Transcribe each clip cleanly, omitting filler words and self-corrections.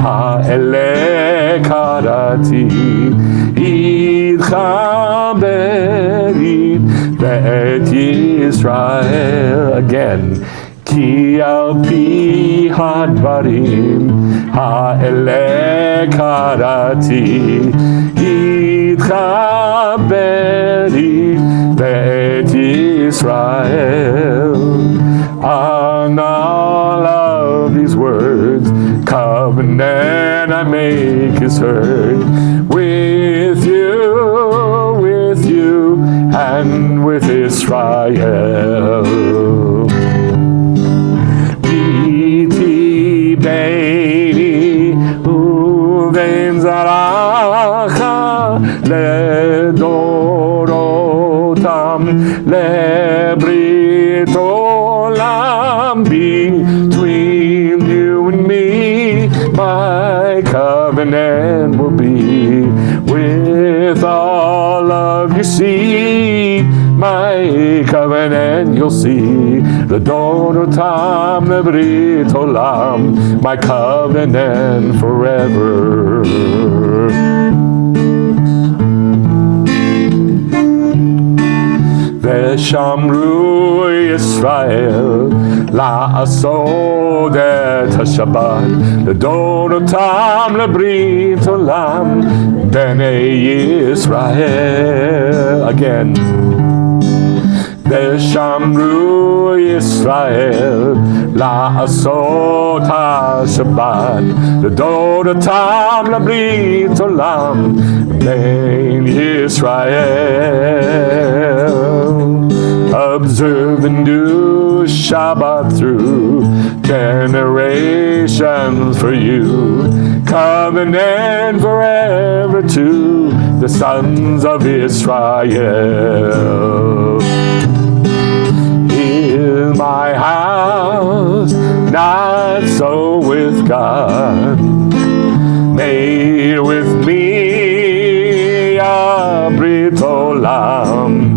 ha'elek karati, idcha berit ve'et Yisrael. Again. Ki al pi hadvarim ha'elek karati, idcha berit ve'et Yisrael. On all of these words, covenant I make is heard with you, and with Israel. Iti beini uvein zaracha ledorotam lebrit olam. Between you and me, my covenant will be with all of your seed. My covenant you'll see, the Dorotam Lebrit Olam, my covenant forever. Veshamru Yisrael la'asod et haShabbat, the Dorotam Lebrit Olam, Bnei Yisrael. Again. Veshamru Yisrael la'asot haShabbat, the Dorotam Lebrit Olam, Bnei Yisrael. Observe and do Shabbat through generations for you, covenant forever to the sons of Israel. Is my house not so with God, made with me a Brit Olam,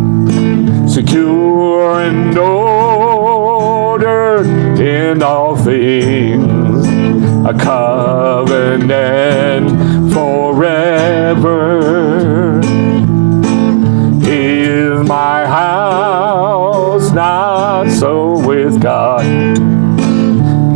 secure and ordered in all things, a covenant forever. Is my house not so with God,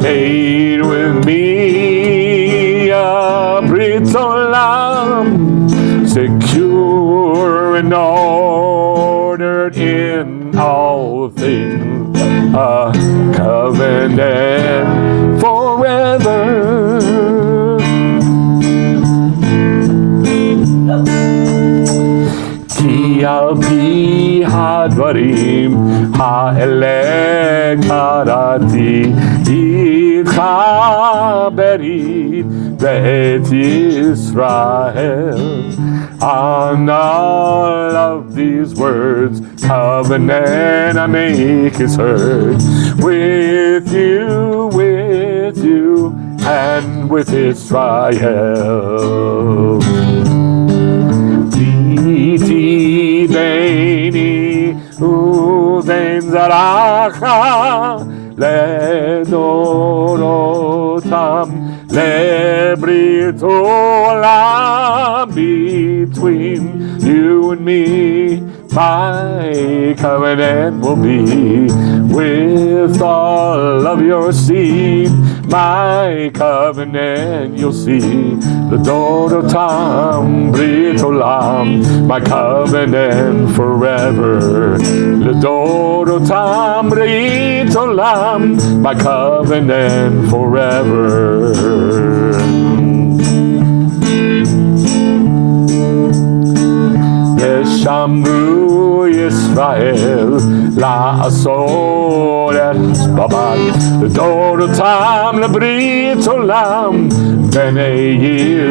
made with me a Brit Olam, secure and ordered in all things, a covenant forever. Ki al pi hadvarim ha'elek karati, idcha berit ve'et Yisrael. On all of these words, covenant I make is heard with you, and with Israel. Iti beini uvein zaracha ledorotam lebrit olam. Between you and me, my covenant will be with all of your seed. My covenant you'll see, the Dorotam Brit Olam, my covenant forever. The Dorotam Brit Olam, my covenant forever. Veshamru Yisrael la'asod et haShabbat, the Dorotam Lebrit Olam, Bnei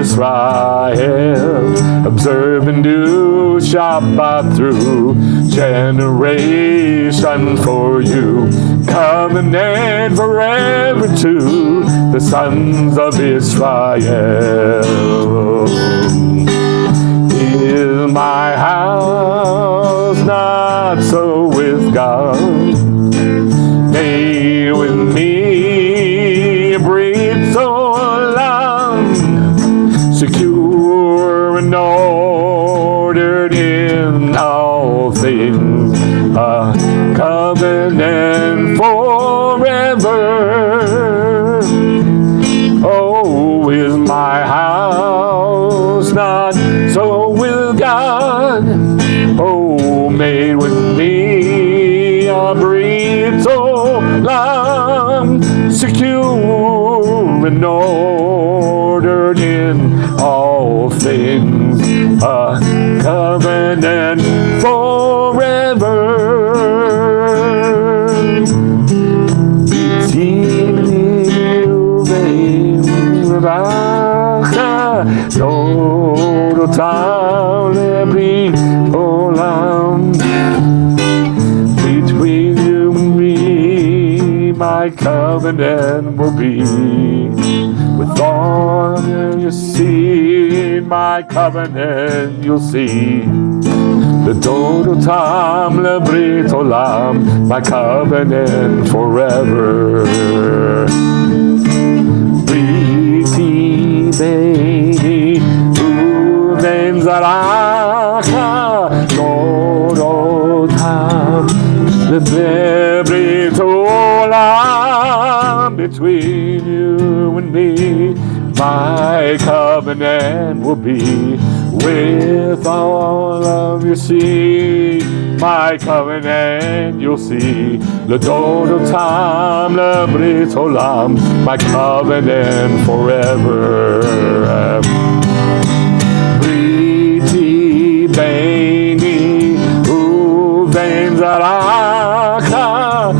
Yisrael. Observe and do Shabbat through generations for you, covenant forever to the sons of Israel. Is my house not so with God, made with me Brit Olam, So is my house, not so will God. Oh, made with me a brit olam, secure and ordered in all things, a covenant forever. Between you and me, my covenant will be. With all you see, my covenant you'll see. The Dodotam lebrit olam, my covenant forever. Briti beini uven zaracha, Dodotam lebrit olam, between you and me, my covenant will be. With all of your seed, my covenant you'll see. L'dodotam lebrit olam, my covenant forever. Briti beini uven zaracha,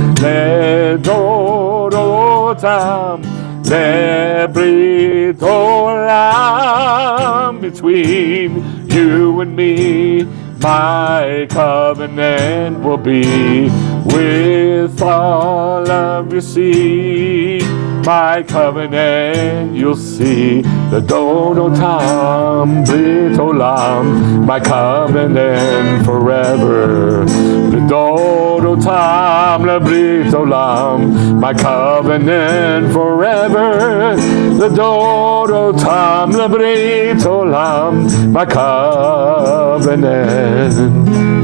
l'dodotam lebrit olam, between you and me, my covenant will be. With all of your seed, my covenant you'll see. The Dodotam brit olam, my covenant forever. The Dodotam lebrit olam, my covenant forever. The Dodotam lebrit olam, my covenant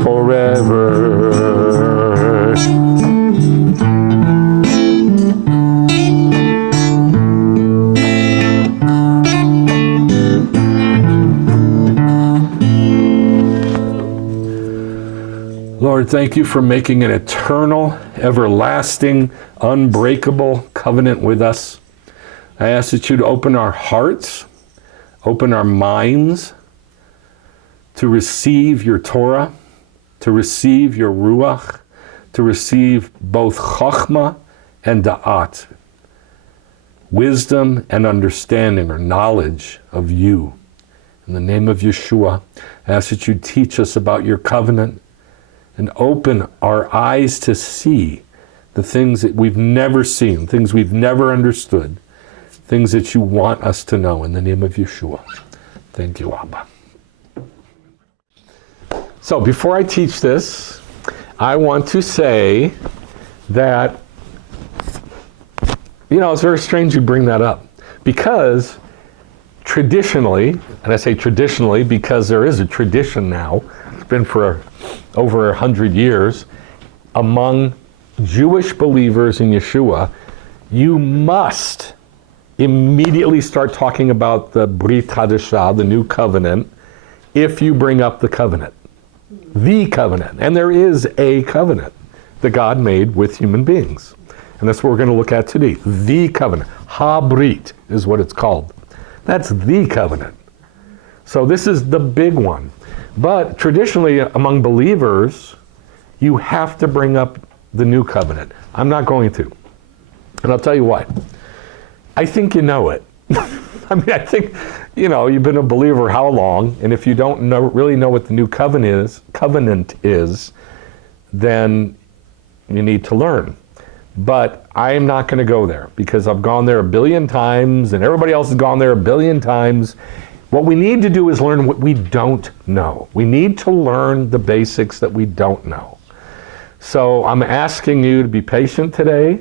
forever. Lord, thank you for making an eternal, everlasting, unbreakable covenant with us. I ask that you'd open our hearts, open our minds to receive your Torah, to receive your Ruach, to receive both Chochmah and Da'at, wisdom and understanding or knowledge of you. In the name of Yeshua, I ask that you teach us about your covenant and open our eyes to see the things that we've never seen, things we've never understood, things that you want us to know. In the name of Yeshua. Thank you, Abba. So before I teach this, I want to say that, it's very strange you bring that up, because traditionally, and I say traditionally because there is a tradition now, it's been for over 100 years, among Jewish believers in Yeshua, you must immediately start talking about the Brit Hadashah, the new covenant, if you bring up the covenant. The covenant. And there is a covenant that God made with human beings. And that's what we're going to look at today. The covenant. Ha-Brit is what it's called. That's the covenant. So this is the big one. But traditionally, among believers, you have to bring up the new covenant. I'm not going to. And I'll tell you why. I think you know it. I think, you've been a believer how long? And if you don't really know what the new covenant is, then you need to learn. But I'm not going to go there because I've gone there 1 billion times and everybody else has gone there 1 billion times. What we need to do is learn what we don't know. We need to learn the basics that we don't know. So I'm asking you to be patient today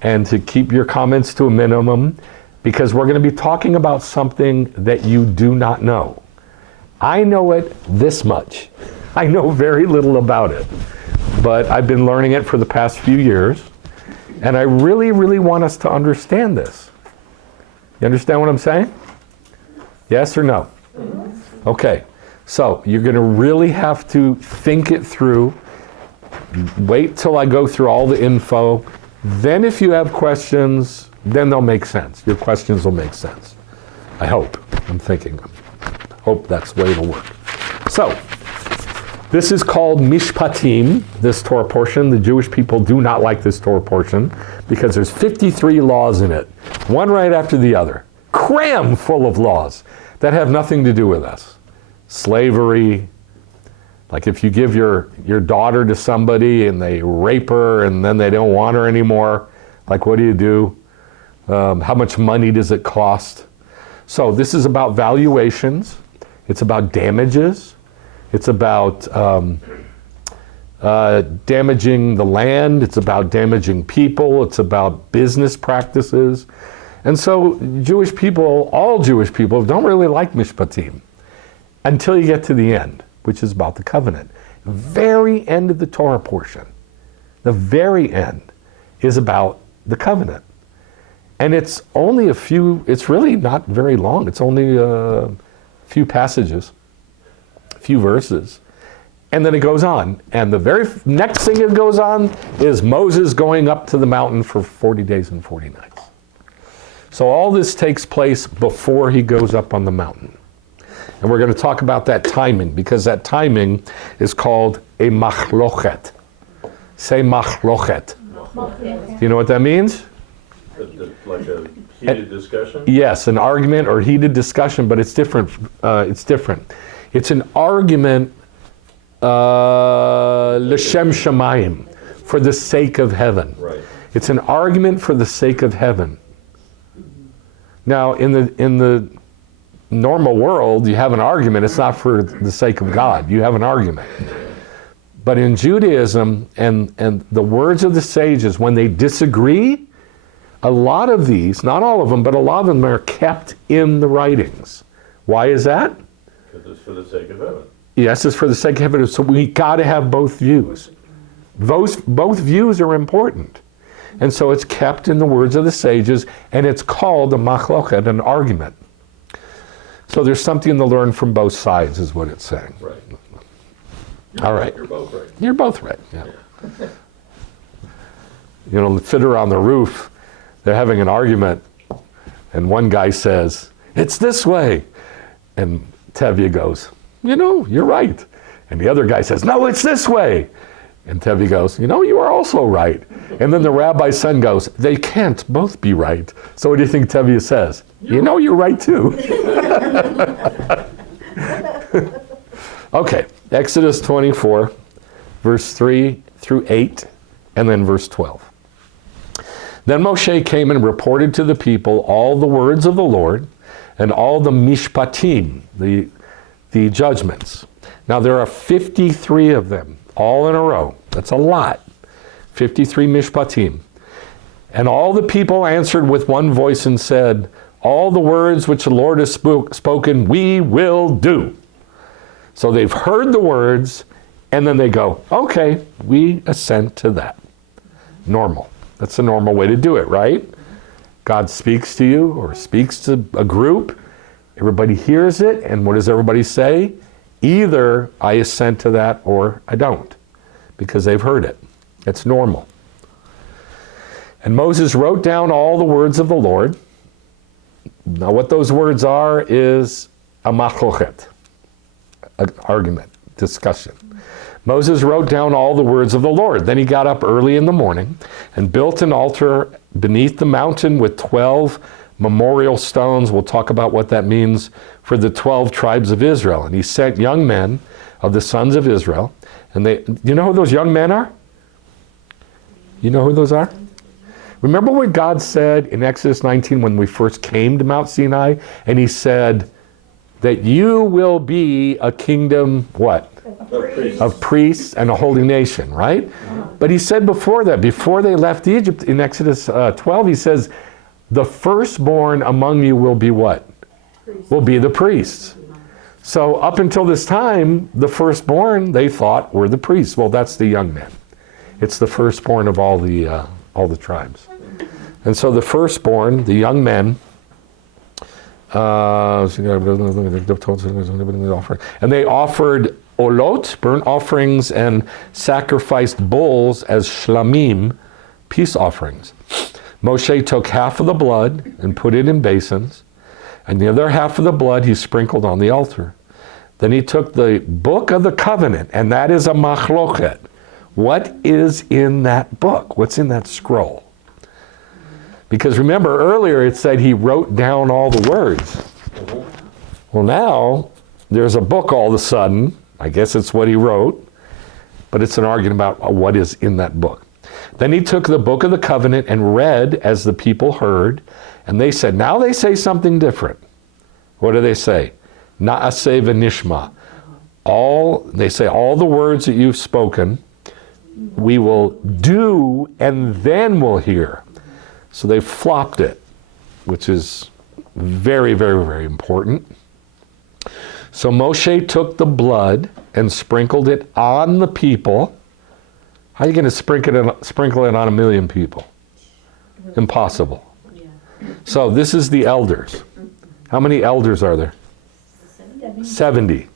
and to keep your comments to a minimum, because we're going to be talking about something that you do not know. I know it this much. I know very little about it, but I've been learning it for the past few years, and I really, really want us to understand this. You understand what I'm saying? Yes or no? Okay. So you're going to really have to think it through. Wait till I go through all the info. Then if you have questions, then they'll make sense. Your questions will make sense. I hope. I'm thinking. Hope that's the way it'll work. So, this is called Mishpatim, this Torah portion. The Jewish people do not like this Torah portion because there's 53 laws in it, one right after the other, cram full of laws that have nothing to do with us. Slavery, like if you give your daughter to somebody and they rape her and then they don't want her anymore, like what do you do? How much money does it cost? So this is about valuations. It's about damages. It's about damaging the land. It's about damaging people. It's about business practices. And so Jewish people, all Jewish people, don't really like Mishpatim until you get to the end, which is about the covenant. Very end of the Torah portion, the very end, is about the covenant. And it's only it's really not very long. It's only a few passages, a few verses. And then it goes on. And the very next thing it goes on is Moses going up to the mountain for 40 days and 40 nights. So all this takes place before he goes up on the mountain. And we're going to talk about that timing, because that timing is called a machlochet. Say machlochet. Do you know what that means? Like a heated discussion? Yes, an argument or heated discussion, but it's different. It's an argument l'shem shamayim, for the sake of heaven. Right. It's an argument for the sake of heaven. Now, in the normal world, you have an argument. It's not for the sake of God. You have an argument. But in Judaism and the words of the sages, when they disagree, a lot of these, not all of them, but a lot of them are kept in the writings. Why is that? Because it's for the sake of heaven. Yes, it's for the sake of heaven. So we got to have both views. Both views are important. And so it's kept in the words of the sages, and it's called a machlochet, an argument. So there's something to learn from both sides, is what it's saying. Right. All right. You're both right. You're both right, yeah. You know, the fiddler on the roof, they're having an argument, and one guy says, "It's this way." And Tevye goes, "You know, you're right." And the other guy says, "No, it's this way." And Tevye goes, "You know, you are also right." And then the rabbi's son goes, "They can't both be right." So what do you think Tevye says? "You know, you're right too." Okay, Exodus 24, verse 3 through 8, and then verse 12. Then Moshe came and reported to the people all the words of the Lord and all the Mishpatim, the judgments. Now there are 53 of them, all in a row. That's a lot. 53 Mishpatim. And all the people answered with one voice and said, "All the words which the Lord has spoken, we will do." So they've heard the words, and then they go, "Okay, we assent to that." Normal. That's the normal way to do it, right? God speaks to you or speaks to a group. Everybody hears it, and what does everybody say? Either I assent to that or I don't, because they've heard it. It's normal. And Moses wrote down all the words of the Lord. Now what those words are is a machlochet, an argument, discussion. Moses wrote down all the words of the Lord. Then he got up early in the morning and built an altar beneath the mountain with 12 memorial stones. We'll talk about what that means for the 12 tribes of Israel. And he sent young men of the sons of Israel. And you know who those young men are? You know who those are? Remember what God said in Exodus 19 when we first came to Mount Sinai? And he said that you will be a kingdom, what? Of priests and a holy nation, right? But he said before that, before they left Egypt in Exodus 12, he says, the firstborn among you will be what? Will be the priests. So up until this time, the firstborn, they thought, were the priests. Well, that's the young men. It's the firstborn of all the tribes. And so the firstborn, the young men, And they offered olot, burnt offerings, and sacrificed bulls as shlamim, peace offerings. Moshe took half of the blood and put it in basins, and the other half of the blood he sprinkled on the altar. Then he took the book of the covenant, and that is a machloket. What is in that book? What's in that scroll? Because remember earlier it said he wrote down all the words. Well, now there's a book all of a sudden. I guess it's what he wrote, but it's an argument about what is in that book. Then he took the book of the covenant and read as the people heard, and they said, now they say something different. What do they say? Na'aseh v'nishma. They say, all the words that you've spoken, we will do and then we'll hear. So they flopped it, which is very, very, very important. So Moshe took the blood and sprinkled it on the people. How are you going to sprinkle it on 1 million people? Impossible. So this is the elders. How many elders are there? 70.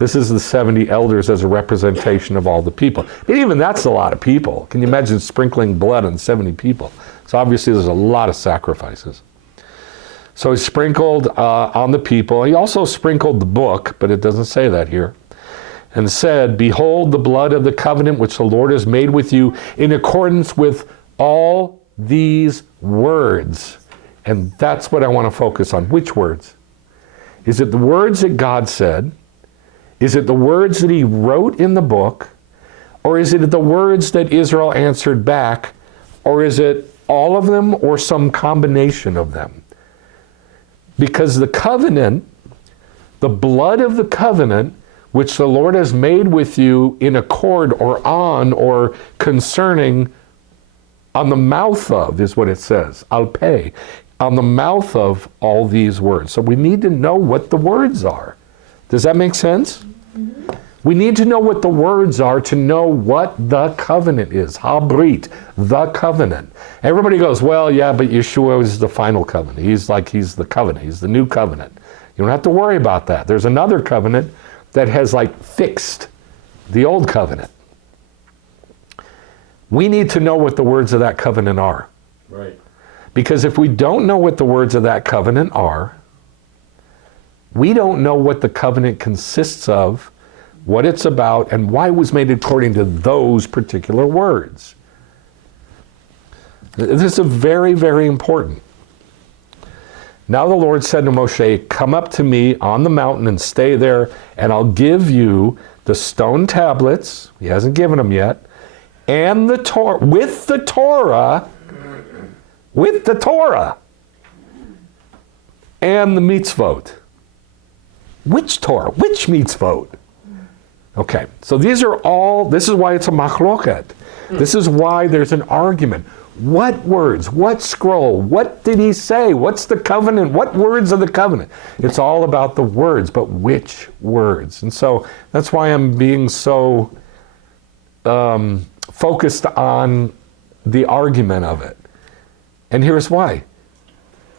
This is the 70 elders as a representation of all the people. But even that's a lot of people. Can you imagine sprinkling blood on 70 people? So obviously there's a lot of sacrifices. So he sprinkled on the people. He also sprinkled the book, but it doesn't say that here. And said, behold the blood of the covenant which the Lord has made with you in accordance with all these words. And that's what I want to focus on. Which words? Is it the words that God said? Is it the words that he wrote in the book? Or is it the words that Israel answered back? Or is it all of them or some combination of them? Because the covenant, the blood of the covenant, which the Lord has made with you in accord or on or concerning, on the mouth of, is what it says, al pei, on the mouth of all these words. So we need to know what the words are. Does that make sense? Mm-hmm. We need to know what the words are to know what the covenant is. Habrit, the covenant. Everybody goes, well, yeah, but Yeshua is the final covenant. He's the covenant. He's the new covenant. You don't have to worry about that. There's another covenant that has fixed the old covenant. We need to know what the words of that covenant are. Right. Because if we don't know what the words of that covenant are, we don't know what the covenant consists of, what it's about, and why it was made according to those particular words. This is very, very important. Now the Lord said to Moshe, come up to me on the mountain and stay there, and I'll give you the stone tablets, he hasn't given them yet, and the Torah, with the Torah, and the mitzvot. Which Torah? Which mitzvot? Okay, so this is why it's a machloket. This is why there's an argument. What words? What scroll? What did he say? What's the covenant? What words are the covenant? It's all about the words, but which words? And so that's why I'm being so focused on the argument of it. And here's why.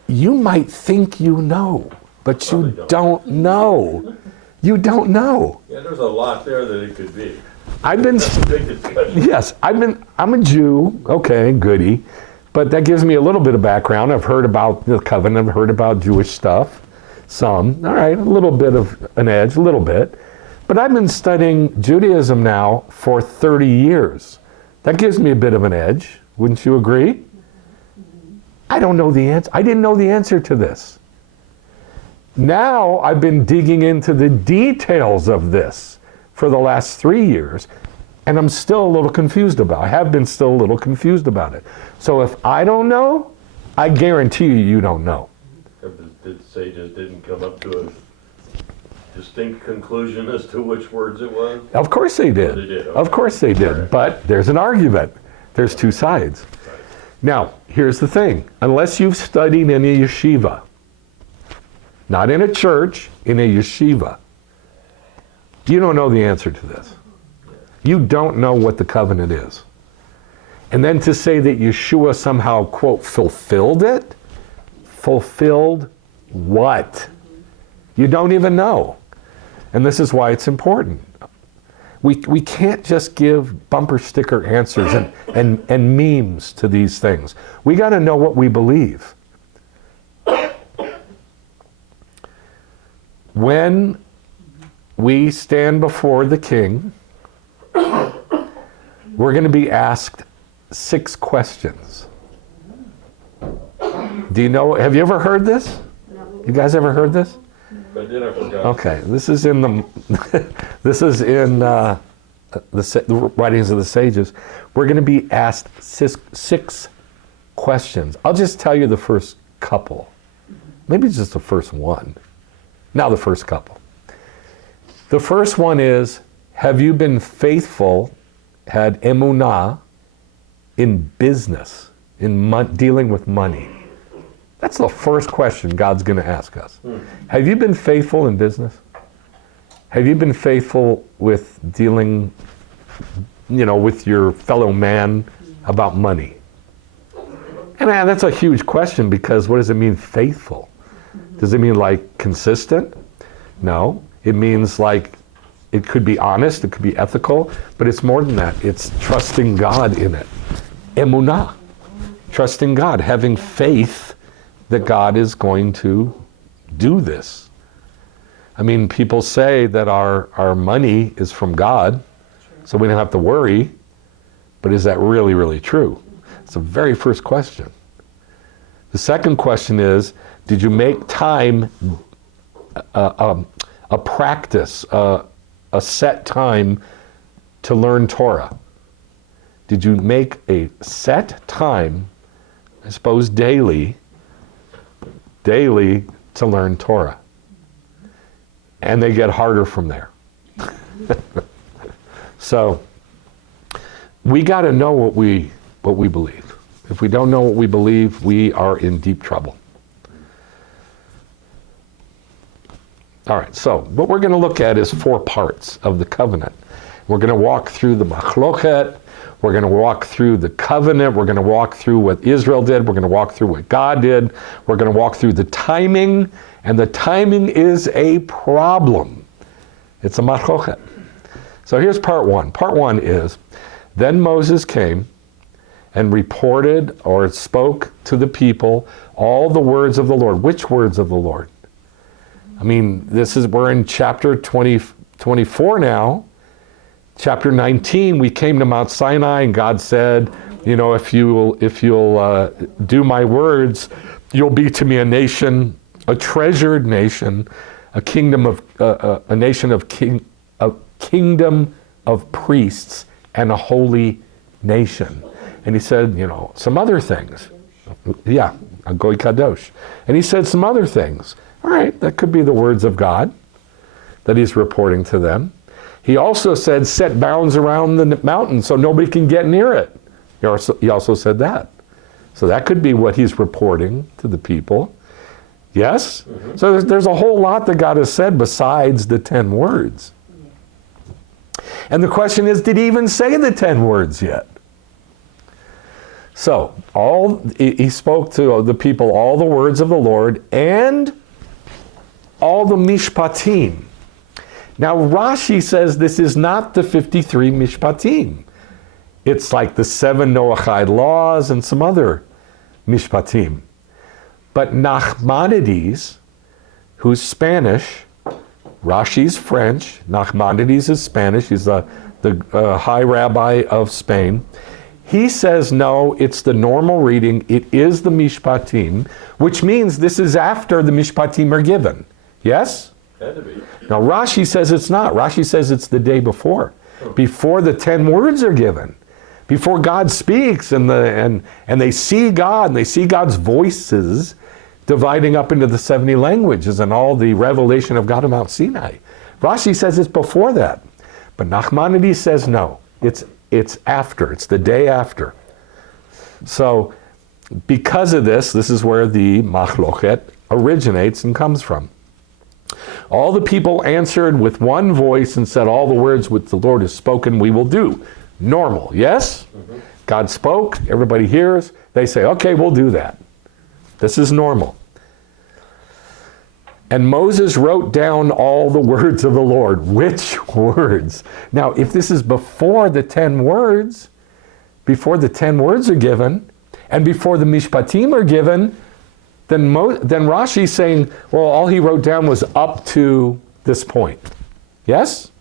You might think you know, but you don't know. You don't know. Yeah, there's a lot there that it could be. I'm a Jew, okay, goody, but that gives me a little bit of background. I've heard about the covenant, I've heard about Jewish stuff, some, all right, a little bit of an edge, a little bit, but I've been studying Judaism now for 30 years. That gives me a bit of an edge, wouldn't you agree? I don't know the answer. I didn't know the answer to this. Now I've been digging into the details of this for the last 3 years, and I'm still a little confused about it. I have been still a little confused about it. So if I don't know, I guarantee you don't know. The sages didn't come up to a distinct conclusion as to which words it was? Of course they did. Oh, they did. Okay. Of course they did. Right. But there's an argument. There's two sides. Right. Now, here's the thing. Unless you've studied in a yeshiva, not in a church, in a yeshiva, you don't know the answer to this. You don't know what the covenant is. And then to say that Yeshua somehow, quote, fulfilled What? You don't even know. And this is why it's important. We can't just give bumper sticker answers and memes to these things. We got to know what we believe. When we stand before the king, we're going to be asked 6 questions. Do you know, have you ever heard this? You guys ever heard this? If I did, I forgot. Okay, this is in the the writings of the sages. We're going to be asked 6 questions. I'll just tell you the first couple. Maybe just the first one. Now the first couple. The first one is, have you been faithful, had emunah, in business, in dealing with money? That's the first question God's going to ask us. Have you been faithful in business? Have you been faithful with dealing, with your fellow man about money? And that's a huge question, because what does it mean, faithful? Does it mean like consistent? No. It means like it could be honest, it could be ethical, but it's more than that. It's trusting God in it. Emunah. Trusting God, having faith that God is going to do this. I mean, people say that our money is from God, so we don't have to worry, but is that really, really true? It's the very first question. The second question is, did you make time, a practice, a set time to learn Torah? Did you make a set time, I suppose daily, to learn Torah? And they get harder from there. So we got to know what we believe. If we don't know what we believe, we are in deep trouble. All right, so what we're going to look at is 4 parts of the covenant. We're going to walk through the machlochet. We're going to walk through the covenant. We're going to walk through what Israel did. We're going to walk through what God did. We're going to walk through the timing, and the timing is a problem. It's a machlochet. So here's part 1. Part 1 is, then Moses came and reported or spoke to the all the words of the Lord. Which words of the Lord? I mean, we're in chapter 24 now. Chapter 19, we came to Mount Sinai, and God said, if you'll do my words, you'll be to me a nation, a treasured nation, a kingdom of a nation of a kingdom of priests, and a holy nation. And he said, some other things. Yeah, a goy kadosh. And he said some other things. All right, that could be the words of God that he's reporting to them. He also said, set bounds around the mountain so nobody can get near it. He also said that. So that could be what he's reporting to the people. Yes? Mm-hmm. So there's a whole lot that God has said besides the 10 words. And the question is, did he even say the 10 words yet? So he spoke to the people all the words of the Lord and all the Mishpatim. Now Rashi says this is not the 53 Mishpatim. It's like the 7 Noahide laws and some other Mishpatim. But Nachmanides, who's Spanish, Rashi's French, Nachmanides is Spanish, he's the high rabbi of Spain. He says, no, it's the normal reading, it is the Mishpatim, which means this is after the Mishpatim are given. Yes? Had to be. Now Rashi says it's not. Rashi says it's the day before the 10 words are given. Before God speaks and they see God and they see God's voices dividing up into the 70 languages and all the revelation of God on Mount Sinai. Rashi says it's before that. But Nachmanides says no. It's after. It's the day after. So because of this is where the machlochet originates and comes from. All the people answered with one voice and said, all the words which the Lord has spoken we will do. Normal, yes? Mm-hmm. God spoke, everybody hears, they say, okay, we'll do that. This is normal. And Moses wrote down all the words of the Lord. Which words? Now, if this is before the 10 words are given, and before the Mishpatim are given, then Rashi's saying, well, all he wrote down was up to this point. Yes?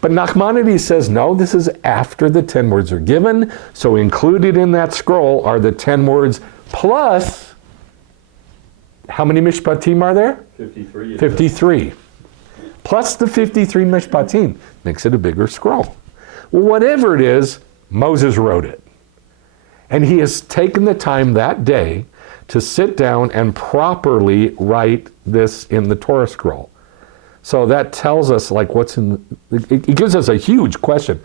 But Nachmanides says, no, this is after the 10 words are given. So included in that scroll are the 10 words plus, how many Mishpatim are there? 53. 53. Plus the 53 Mishpatim makes it a bigger scroll. Well, whatever it is, Moses wrote it. And he has taken the time that day to sit down and properly write this in the Torah scroll. So that tells us like what's in, it gives us a huge question.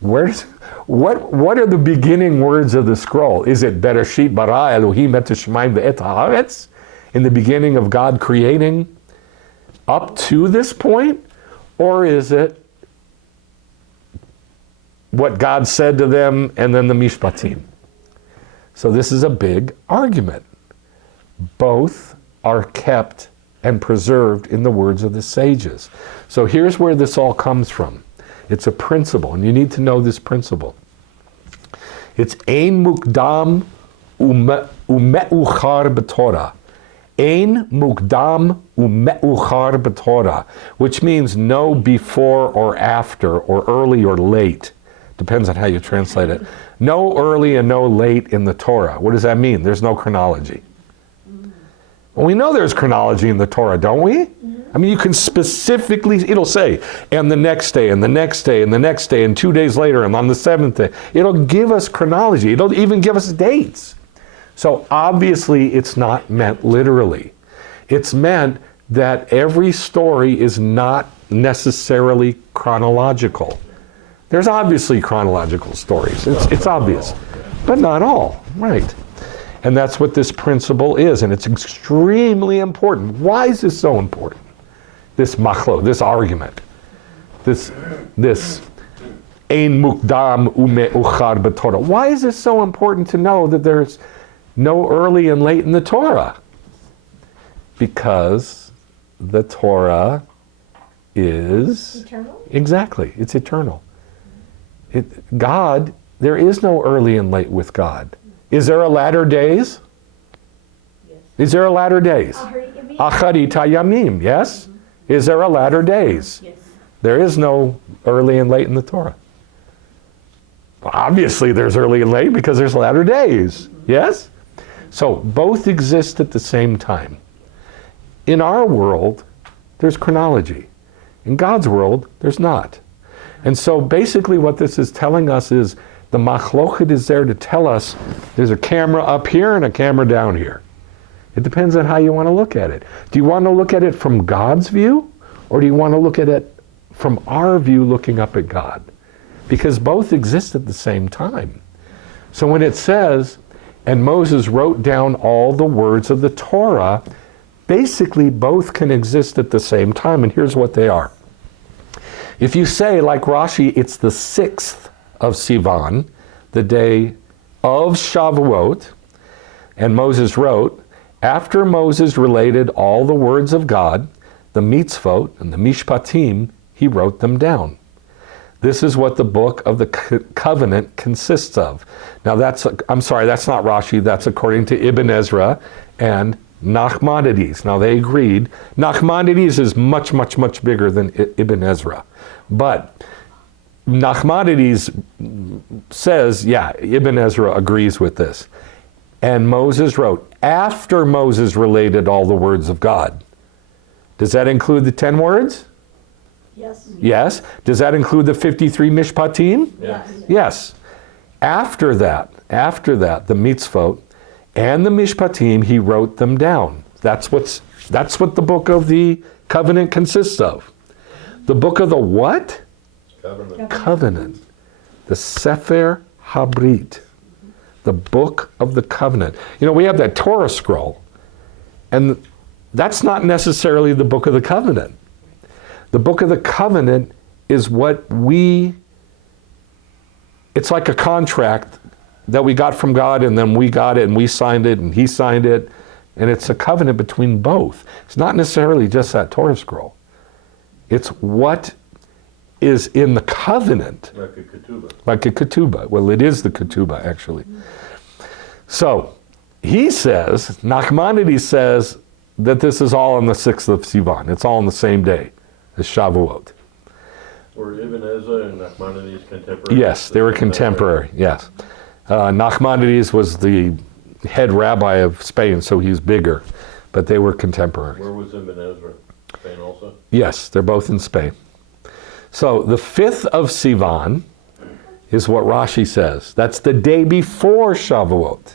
What are the beginning words of the scroll? Is it Bereshit bara Elohim et hashamayim ve'et haaretz? In the beginning of God creating up to this point? Or is it what God said to them and then the Mishpatim? So this is a big argument. Both are kept and preserved in the words of the sages. So here's where this all comes from. It's a principle, and you need to know this principle. It's ein mukdam ume'uchar b'Torah. Ein mukdam ume'uchar b'Torah, which means no before or after, or early or late. Depends on how you translate it. No early and no late in the Torah. What does that mean? There's no chronology. Well, we know there's chronology in the Torah, don't we? I mean, you can specifically, it'll say, and the next day, and the next day, and the next day, and 2 days later, and on the 7th day. It'll give us chronology. It'll even give us dates. So obviously, it's not meant literally. It's meant that every story is not necessarily chronological. There's obviously chronological stories. It's obvious, but not all, right? And that's what this principle is, and it's extremely important. Why is this so important? This machlo, this argument, this ein mukdam ume'uchar b'Torah. Why is this so important to know that there's no early and late in the Torah? Because the Torah is eternal. Exactly, it's eternal. God, there is no early and late with God. Is there a latter days? Yes. Is there a latter days? Acharit Acharit hayamim, yes? Is there a latter days? Yes. There is no early and late in the Torah. Well, obviously there's early and late because there's latter days, yes? So both exist at the same time. In our world, there's chronology. In God's world, there's not. And so basically what this is telling us is the machloket is there to tell us there's a camera up here and a camera down here. It depends on how you want to look at it. Do you want to look at it from God's view, or do you want to look at it from our view looking up at God? Because both exist at the same time. So when it says, and Moses wrote down all the words of the Torah, basically both can exist at the same time, and here's what they are. If you say, like Rashi, it's the 6th of Sivan, the day of Shavuot, and Moses wrote, after Moses related all the words of God, the mitzvot and the mishpatim, he wrote them down. This is what the book of the covenant consists of. Now that's not Rashi, that's according to Ibn Ezra and Nachmanides. Now they agreed. Nachmanides is much, much, much bigger than Ibn Ezra. But Nachmanides says, yeah, Ibn Ezra agrees with this. And Moses wrote, after Moses related all the words of God. Does that include the 10 words? Yes. Yes. Does that include the 53 mishpatim? Yes. Yes. After that, the mitzvot and the mishpatim, he wrote them down. That's what the book of the covenant consists of. The book of the what? Covenant. The Sefer Habrit. The book of the covenant. You know, we have that Torah scroll, and that's not necessarily the book of the covenant. The book of the covenant is it's like a contract that we got from God, and then we got it, and we signed it, and he signed it, And it's a covenant between both. It's not necessarily just that Torah scroll. It's what is in the covenant. Like a ketubah. Like a ketubah. Well, it is the ketubah, actually. So, he says, Nachmanides says, that this is all on the 6th of Sivan. It's all on the same day as Shavuot. Were Ibn Ezra and Nachmanides contemporaries? Yes, they were contemporary, yes. Nachmanides was the head rabbi of Spain, so he's bigger, but they were contemporaries. Where was Ibn Ezra? Spain also? Yes, they're both in Spain. So the 5th of Sivan is what Rashi says. That's the day before Shavuot.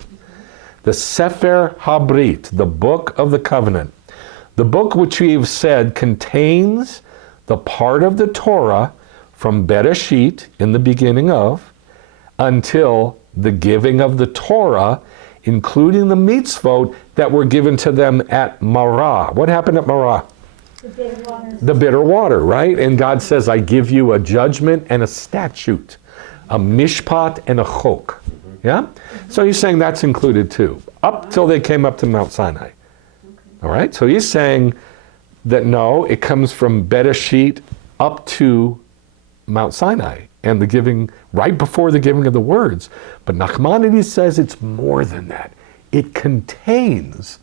The Sefer Habrit, the book of the covenant. The book which we have said contains the part of the Torah from Bereshit, in the beginning of, until the giving of the Torah, including the mitzvot that were given to them at Marah. What happened at Marah? The bitter waters. The bitter water, right? And God says, I give you a judgment and a statute, a mishpat and a chok. Yeah? So he's saying that's included too, up till they came up to Mount Sinai. All right? So he's saying that no, it comes from Bereshit up to Mount Sinai and the giving, right before the giving of the words. But Nachmanides says it's more than that. It contains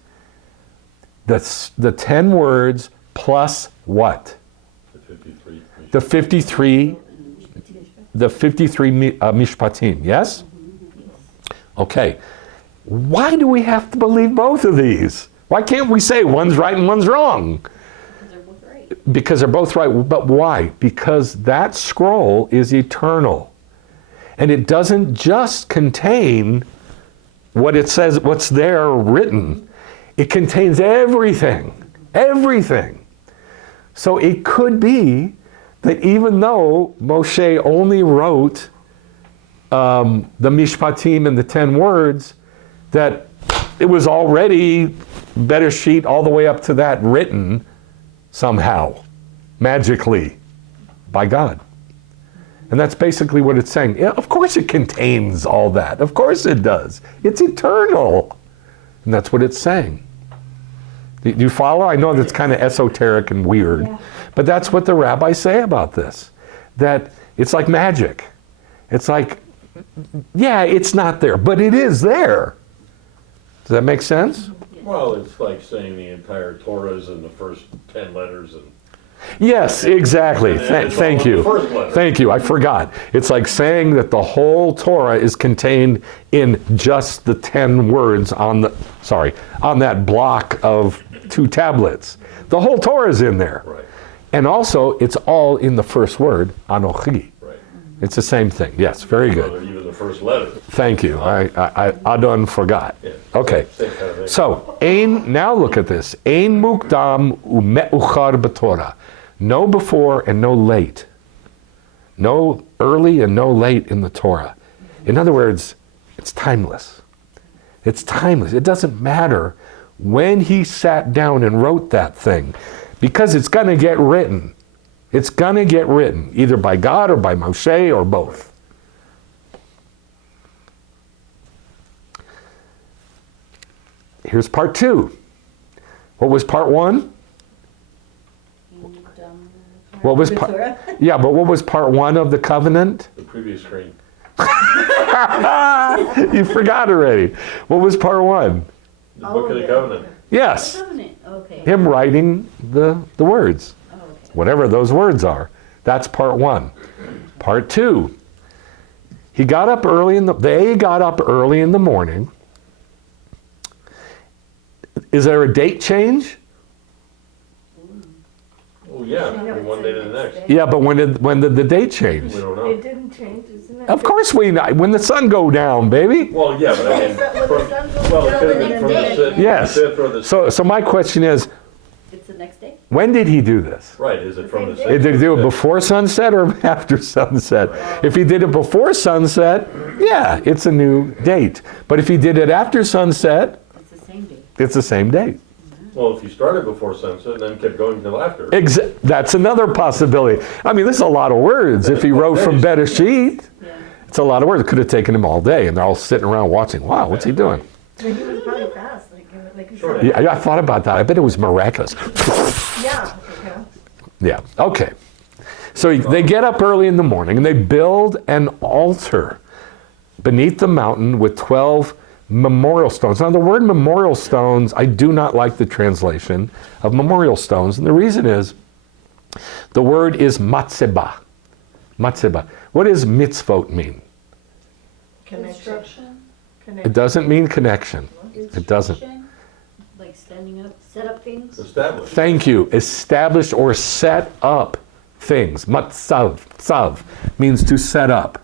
the 10 words plus what? The 53. The 53 Mishpatim, yes? Okay. Why do we have to believe both of these? Why can't we say one's right and one's wrong? Because they're both right. Because they're both right. But why? Because that scroll is eternal. And it doesn't just contain what it says, what's there written. It contains everything. Everything. So it could be that even though Moshe only wrote the Mishpatim and the 10 words, that it was already Bereshit all the way up to that written somehow, magically, by God. And that's basically what it's saying. Yeah, of course it contains all that. Of course it does. It's eternal. And that's what it's saying. Do you follow? I know that's kind of esoteric and weird, Yeah. but that's what the rabbis say about this. That it's like magic. It's like, yeah, it's not there, but it is there. Does that make sense? Well, it's like saying the entire Torah is in the first 10 letters. And Yes, exactly. Thank you. Thank you. I forgot. It's like saying that the whole Torah is contained in just the 10 words on that block of 2 tablets. The whole Torah is in there. Right. And also, it's all in the first word, Anochi. Right. It's the same thing. Yes, very good. Or even the first letter. Thank you. I Adon forgot. Yeah. Okay. Same kind of thing. So, now look at this. Ein mukdam u'me'uchar b'Torah. No before and no late. No early and no late in the Torah. In other words, it's timeless. It's timeless. It doesn't matter when he sat down and wrote that thing, because it's going to get written. It's going to get written, either by God or by Moshe or both. Here's part 2. What was part 1? What was part? Yeah, but what was part 1 of the covenant? The previous screen. You forgot already. What was part 1? The Book of the Covenant. Yes, Covenant, okay. him writing the words, Oh, okay. whatever those words are. That's part 1. Part 2. They got up early in the morning. Is there a date change? Oh, yeah, from one day to the next. Yeah, but when did the date change? We don't know. It didn't change, isn't it? Of course when the sun go down, baby. Well, yeah, but I mean, well, it could have been from the Day. 6th. Yes. The 5th or the So my question is, It's the next day? when did he do this? Right, is it from the Same 6th? day. Did he do it before sunset or after sunset? If he did it before sunset, yeah, it's a new date. But if he did it after sunset, It's the same day. it's the same date. Well, if you started before sunset and then kept going until after. That's another possibility. I mean, this is a lot of words. If he wrote from Bereshit, Yeah. it's a lot of words. It could have taken him all day, and they're all sitting around watching. Wow, what's he doing? But he was probably fast, like a Sure. Yeah, I thought about that. I bet it was miraculous. Yeah. Okay. Yeah, okay. So they get up early in the morning and they build an altar beneath the mountain with 12 memorial stones. Now, the word memorial stones, I do not like the translation of memorial stones. And the reason is, the word is matzeba. Matzeba. What does mitzvot mean? Connection. It doesn't mean connection. It doesn't. Like standing up, set up things. Established. Thank you. Establish or set up things. Matzav. Tzav means to set up.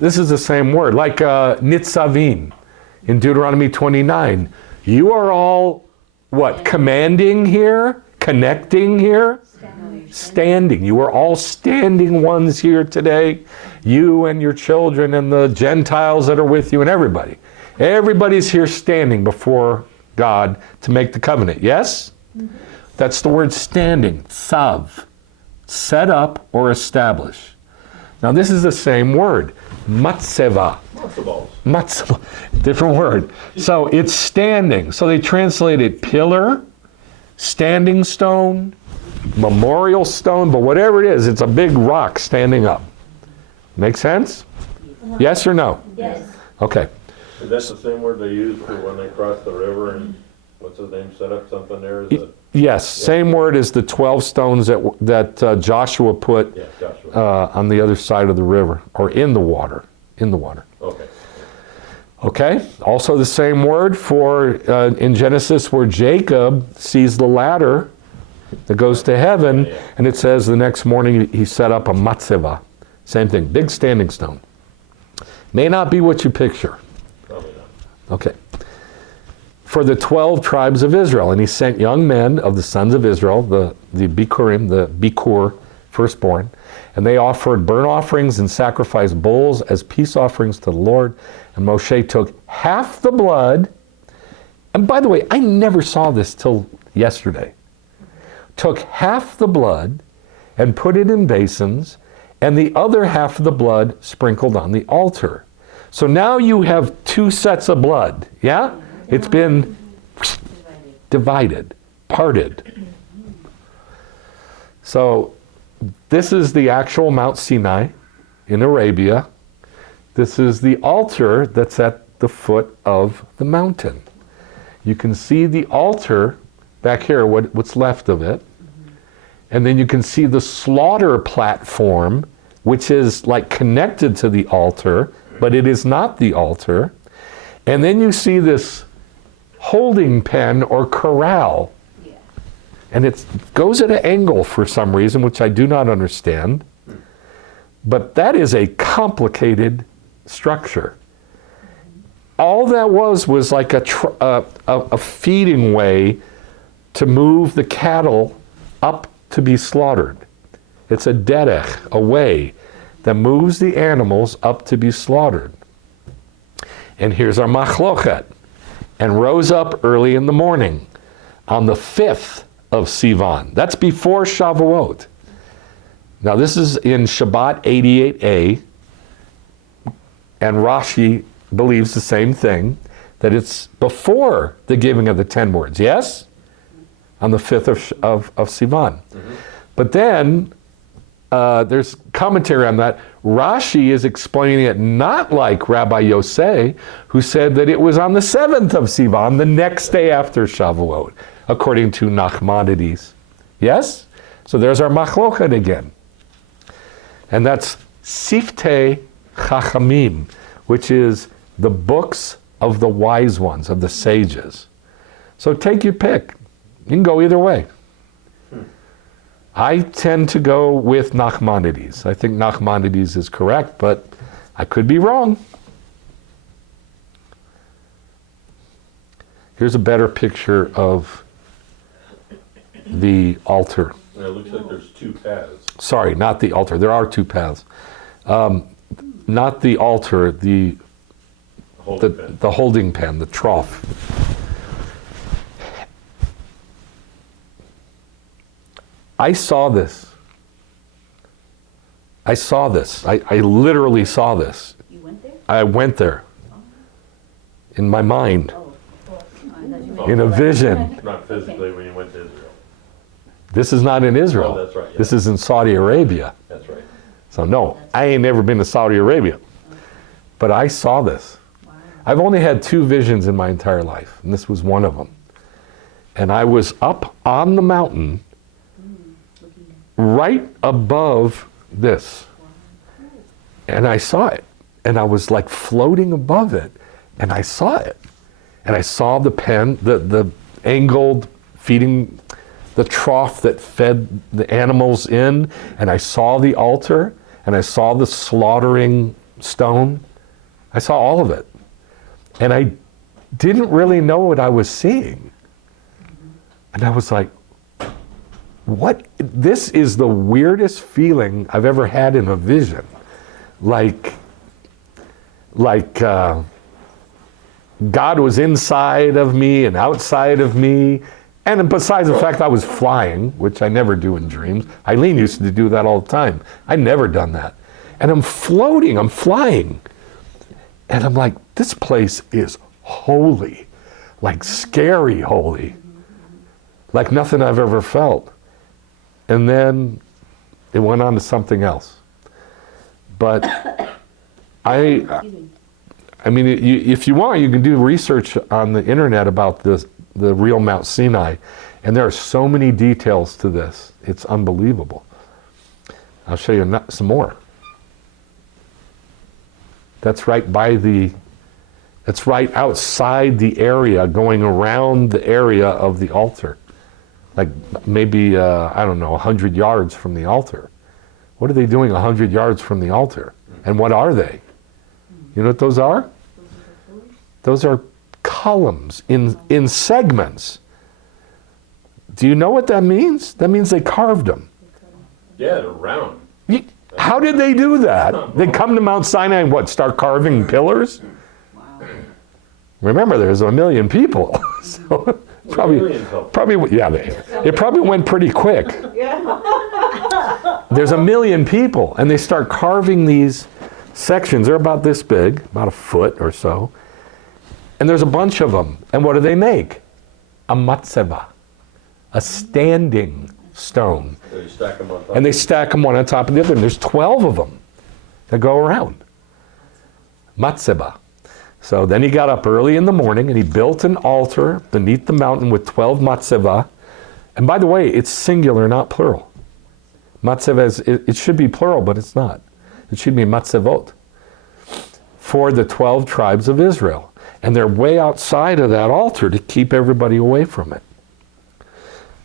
This is the same word, like nitzavim in Deuteronomy 29. You are all, what, commanding here? Connecting here? Standing. You are all standing ones here today. You and your children and the Gentiles that are with you and everybody. Everybody's here standing before God to make the covenant. Yes? Mm-hmm. That's the word standing. Tzav. Set up or establish. Now this is the same word. Matzeva. Matzeva. Different word. So it's standing. So they translate it pillar, standing stone, memorial stone, but whatever it is, it's a big rock standing up. Make sense? Yes or no? Yes. Okay. Is that the same word they use for when they cross the river and, what's his name, set up something there? Is it? Yes, same word as the 12 stones that Joshua put Yeah, Joshua. on the other side of the river, or in the water. In the water. Okay. Okay, also the same word for in Genesis where Jacob sees the ladder that goes to heaven, and it says the next morning he set up a matzeva. Same thing, big standing stone. May not be what you picture. Probably not. Okay. For the 12 tribes of Israel, and he sent young men of the sons of Israel, the Bikurim, the Bikur, firstborn, and they offered burnt offerings and sacrificed bulls as peace offerings to the Lord. And Moshe took half the blood, and by the way, I never saw this till yesterday. Took half the blood and put it in basins, and the other half of the blood sprinkled on the altar. So now you have two sets of blood, yeah? It's been divided, parted. So this is the actual Mount Sinai in Arabia. This is the altar that's at the foot of the mountain. You can see the altar back here, what's left of it. And then you can see the slaughter platform, which is like connected to the altar, but it is not the altar. And then you see this holding pen or corral. Yeah. And it goes at an angle for some reason, which I do not understand. But that is a complicated structure. All that was like a feeding way to move the cattle up to be slaughtered. It's a derech, a way that moves the animals up to be slaughtered. And here's our machlochet. And rose up early in the morning on the 5th of Sivan. That's before Shavuot. Now this is in Shabbat 88a, and Rashi believes the same thing, that it's before the giving of the 10 words, yes? On the 5th of Sivan. Mm-hmm. But then there's commentary on that. Rashi is explaining it not like Rabbi Yosei, who said that it was on the 7th of Sivan, the next day after Shavuot, according to Nachmanides. Yes? So there's our machlochet again. And that's Siftei Chachamim, which is the books of the wise ones, of the sages. So take your pick. You can go either way. I tend to go with Nachmanides. I think Nachmanides is correct, but I could be wrong. Here's a better picture of the altar. And it looks like there's two paths. Sorry, not the altar. There are two paths. Not the altar, the holding pen, the trough. I saw this. I literally saw this. You went there? I went there. In my mind. Oh, I thought you in a vision. Not physically when you went to Israel. This is not in Israel. Oh, that's right, yeah. This is in Saudi Arabia. That's right. So no, I ain't never been to Saudi Arabia. But I saw this. I've only had 2 visions in my entire life, and this was one of them. And I was up on the mountain right above this. And I saw it. And I was like floating above it. And I saw it. And I saw the pen, the angled feeding, the trough that fed the animals in. And I saw the altar. And I saw the slaughtering stone. I saw all of it. And I didn't really know what I was seeing. And I was like, what? This is the weirdest feeling I've ever had in a vision. Like God was inside of me and outside of me. And besides the fact I was flying, which I never do in dreams. Eileen used to do that all the time. I never done that. And I'm floating, I'm flying. And I'm like, this place is holy, like scary holy, like nothing I've ever felt. And then it went on to something else. But I mean, if you want, you can do research on the internet about the real Mount Sinai. And there are so many details to this. It's unbelievable. I'll show you some more. That's right that's right outside the area, going around the area of the altar. Like maybe, I don't know, 100 yards from the altar. What are they doing 100 yards from the altar? And what are they? You know what those are? Those are columns in segments. Do you know what that means? That means they carved them. Yeah, they're round. How did they do that? They come to Mount Sinai and what, start carving pillars? Remember, there's 1 million people. So probably, yeah, it probably went pretty quick. There's 1 million people, and they start carving these sections. They're about this big, about a foot or so. And there's a bunch of them. And what do they make? A matzeva, a standing stone. So you stack them on top. And they stack them one on top of the other. And there's 12 of them that go around. Matzeba. So then he got up early in the morning and he built an altar beneath the mountain with 12 matzeva. And by the way, it's singular, not plural. Matzeva it should be plural, but it's not. It should be matzevot. For the 12 tribes of Israel. And they're way outside of that altar to keep everybody away from it.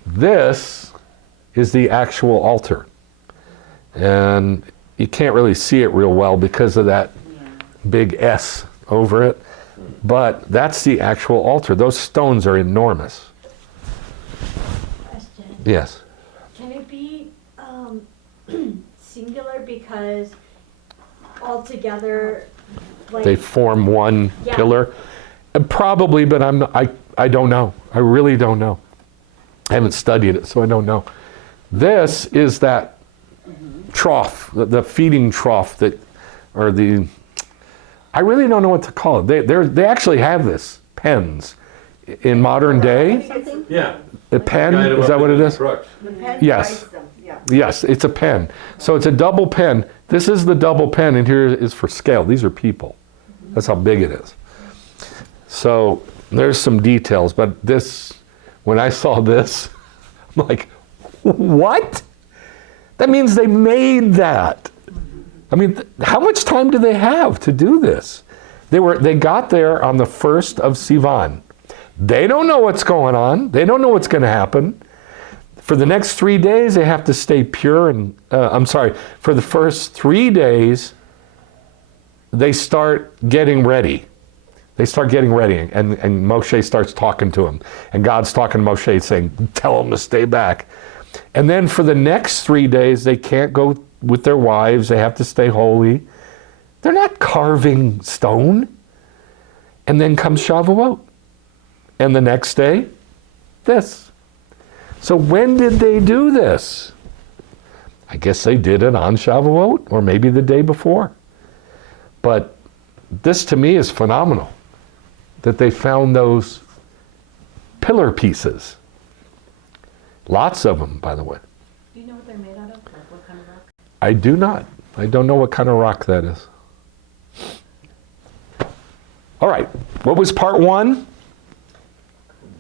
This is the actual altar. And you can't really see it real well because of that big S over it. But that's the actual altar. Those stones are enormous. Question. Yes. Can it be singular because altogether, like, They form one Yeah. pillar. Probably, but I don't know. I really don't know. I haven't studied it, so I don't know. This is that trough, the feeding trough I really don't know what to call it. They actually have this, pens. In modern day, Yeah. a pen, Guide 'em is up that to what it the is? crux. Yes. Yes, it's a pen. So it's a double pen. This is the double pen, and here is for scale. These are people. That's how big it is. So there's some details, but this, when I saw this, I'm like, what? That means they made that. I mean, how much time do they have to do this? They got there on the 1st of Sivan. They don't know what's going on. They don't know what's going to happen. For the next 3 days, they have to stay pure and, for the first 3 days, they start getting ready. They start getting ready, and Moshe starts talking to him. And God's talking to Moshe saying, tell them to stay back. And then for the next 3 days, they can't go with their wives. They have to stay holy. They're not carving stone. And then comes Shavuot. And the next day, this. So when did they do this? I guess they did it on Shavuot, or maybe the day before. But this to me is phenomenal, that they found those pillar pieces. Lots of them, by the way. Do you know what they're made out of? Like what kind of rock? I do not. I don't know what kind of rock that is. All right. What was part 1?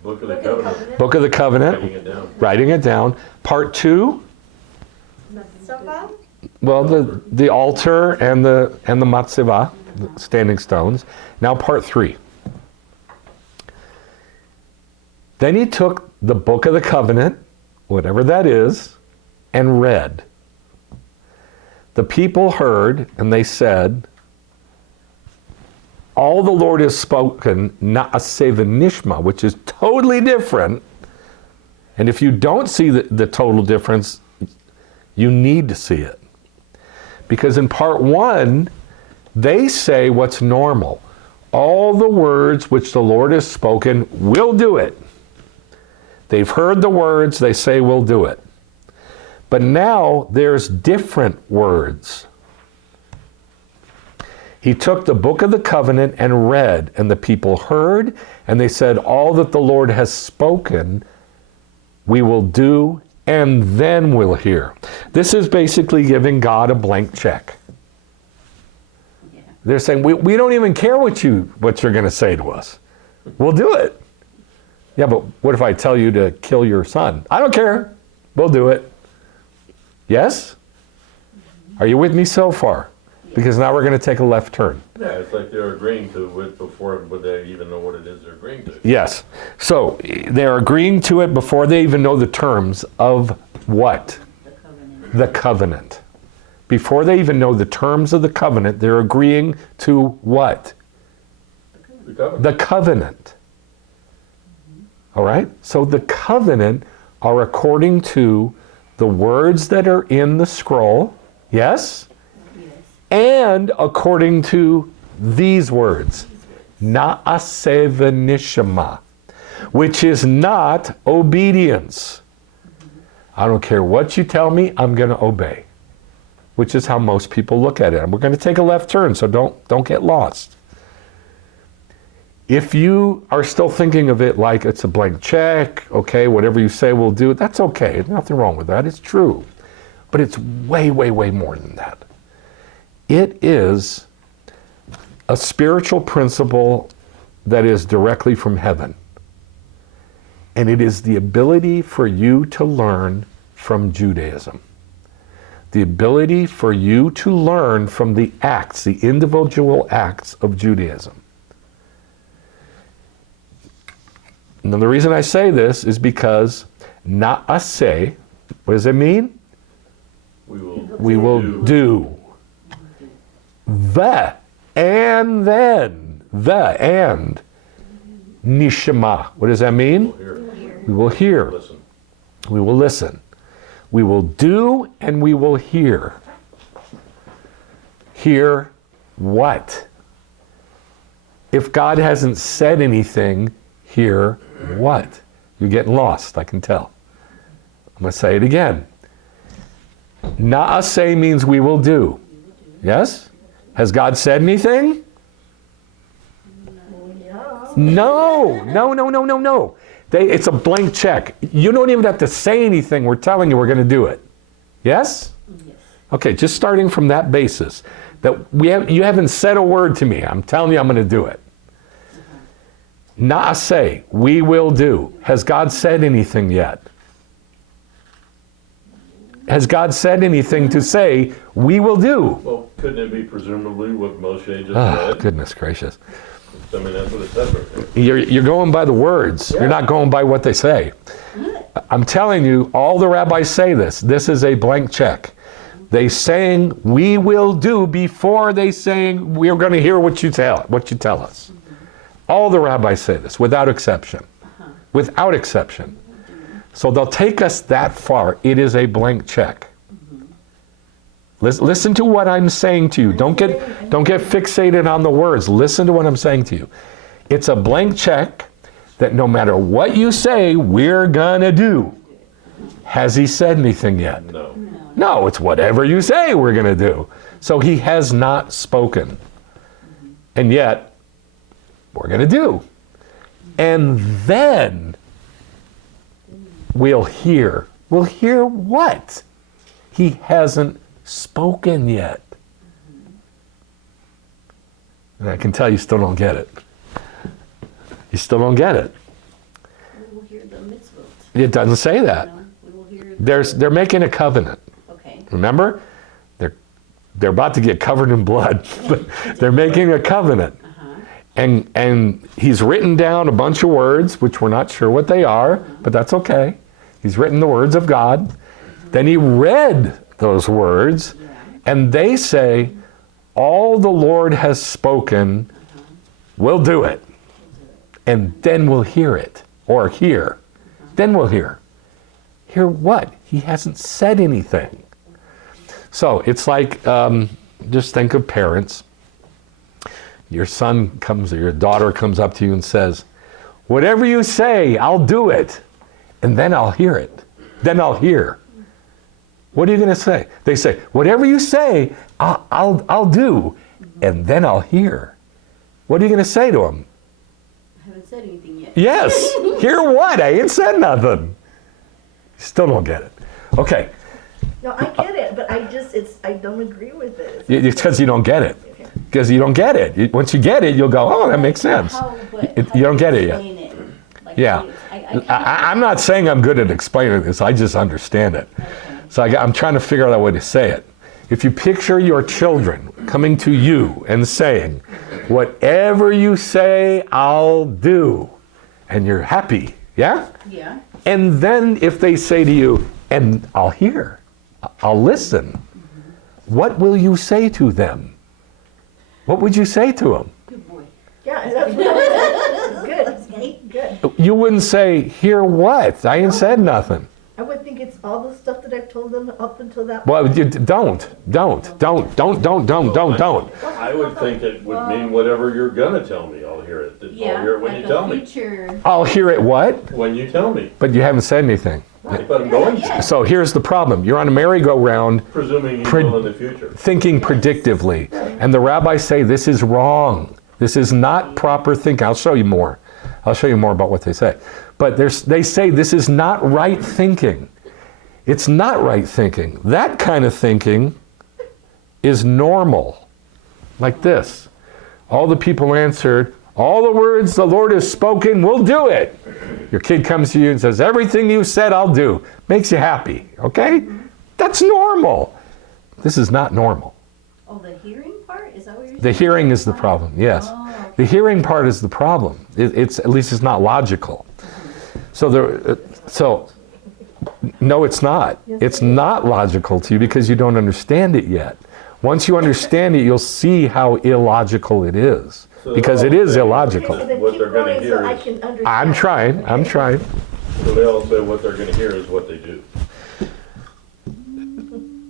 Book of the Book of the Covenant. Covenant. Book of the Covenant. Writing it down. Writing it down. Part 2, Sofa? well, the altar and the matzevah, the standing stones. Now part 3. Then he took the Book of the Covenant, whatever that is, and read. The people heard, and they said, all the Lord has spoken, na'aseh v'nishma, which is totally different. And if you don't see the total difference, you need to see it. Because in part 1, they say what's normal. All the words which the Lord has spoken, will do it. They've heard the words, they say we'll do it. But now there's different words. He took the Book of the Covenant and read, and the people heard, and they said, all that the Lord has spoken, we will do, and then we'll hear. This is basically giving God a blank check. They're saying, we don't even care what you're going to say to us. We'll do it. Yeah, but what if I tell you to kill your son? I don't care. We'll do it. Yes? Are you with me so far? Because now we're going to take a left turn. Yeah, it's like they're agreeing to it before they even know what it is they're agreeing to. Yes. So they're agreeing to it before they even know the terms of what? The covenant. The covenant. Before they even know the terms of the covenant, they're agreeing to what? The covenant. The covenant. All right? So the covenant are according to the words that are in the scroll. Yes? Yes. And according to these words, na'aseh v'nishma, which is not obedience. I don't care what you tell me, I'm going to obey, which is how most people look at it. And we're going to take a left turn, so don't get lost. If you are still thinking of it like it's a blank check, okay, whatever you say we'll do, that's okay. There's nothing wrong with that. It's true. But it's way, way, way more than that. It is a spiritual principle that is directly from heaven. And it is the ability for you to learn from Judaism. The ability for you to learn from the acts, the individual acts of Judaism. And the reason I say this is because na'aseh, what does it mean? We will do. The and then. The and. Nishma. What does that mean? We will hear. Listen. We will listen. We will do and we will hear. Hear what? If God hasn't said anything, hear what? You're getting lost, I can tell. I'm going to say it again. Na'aseh means we will do. Yes? Has God said anything? No. It's a blank check. You don't even have to say anything. We're telling you we're going to do it. Yes? Yes. Okay, just starting from that basis. That you haven't said a word to me. I'm telling you I'm going to do it. Na'aseh, we will do. Has God said anything yet? Has God said anything to say, we will do? Well, couldn't it be presumably what Moshe just Oh, said? goodness gracious. I mean, that's what it says right there. You're going by the words. Yeah. You're not going by what they say. I'm telling you, all the rabbis say this. This is a blank check. They saying, we will do before they saying, we're going to hear what you tell us. All the rabbis say this, without exception. Without exception. So they'll take us that far. It is a blank check. Listen to what I'm saying to you. Don't get fixated on the words. Listen to what I'm saying to you. It's a blank check that no matter what you say, we're gonna do. Has he said anything yet? No. No, it's whatever you say we're gonna do. So he has not spoken. And yet, we're gonna do. And then we'll hear. We'll hear what? He hasn't spoken yet. And I can tell you still don't get it. You still don't get it. We will hear the mitzvot. It doesn't say that. No, we will hear. The, They're making a covenant. okay. Remember? They're about to get covered in blood. They're making a covenant. And he's written down a bunch of words, which we're not sure what they are, but that's okay. He's written the words of God. Then he read those words, and they say, all the Lord has spoken, we'll do it. And then we'll hear it, or hear. Then we'll hear. Hear what? He hasn't said anything. So it's like, just think of parents. Your son comes, or your daughter comes up to you and says, whatever you say, I'll do it. And then I'll hear it. Then I'll hear. What are you going to say? They say, whatever you say, I'll do. And then I'll hear. What are you going to say to them? I haven't said anything yet. Yes. Hear what? I ain't said nothing. Still don't get it. Okay. No, I get it, but I don't agree with it. It's because you don't get it. Because you don't get it. Once you get it, you'll go, oh, that makes sense. You don't get it yet. Like, Yeah. I'm not saying I'm good at explaining this. I just understand it. Okay. So I'm trying to figure out a way to say it. If you picture your children coming to you and saying, whatever you say, I'll do. And you're happy. Yeah? Yeah. And then if they say to you, and I'll hear, I'll listen, what will you say to them? What would you say to them? Good boy. Yeah, that's what I said. Good. You wouldn't say, hear what? I ain't said nothing. I would think it's all the stuff that I've told them up until that Well, point. you don't. I would think it would mean whatever you're gonna tell me, I'll hear it. Yeah. I'll hear it when like you tell me. future. I'll hear it what? When you tell me. But you haven't said anything. But I'm going to, So here's the problem. You're on a merry-go-round presuming you will in the future. thinking predictively. And the rabbis say this is wrong. This is not proper thinking. I'll show you more. I'll show you more about what they say. But they say this is not right thinking. It's not right thinking. That kind of thinking is normal. Like this. All the people answered, all the words the Lord has spoken, we'll do it. Your kid comes to you and says, everything you said, I'll do. Makes you happy, okay? That's normal. This is not normal. Oh, the hearing part? Is that what you're saying? The hearing is the problem, yes. Oh, okay. The hearing part is the problem. It's at least it's not logical. So no, it's not. It's not logical to you because you don't understand it yet. Once you understand it, you'll see how illogical it is. So Because it they're all is saying- illogical. So then What keep they're gonna going hear so I is- can understand. I'm trying. So they all say what they're gonna hear is what they do.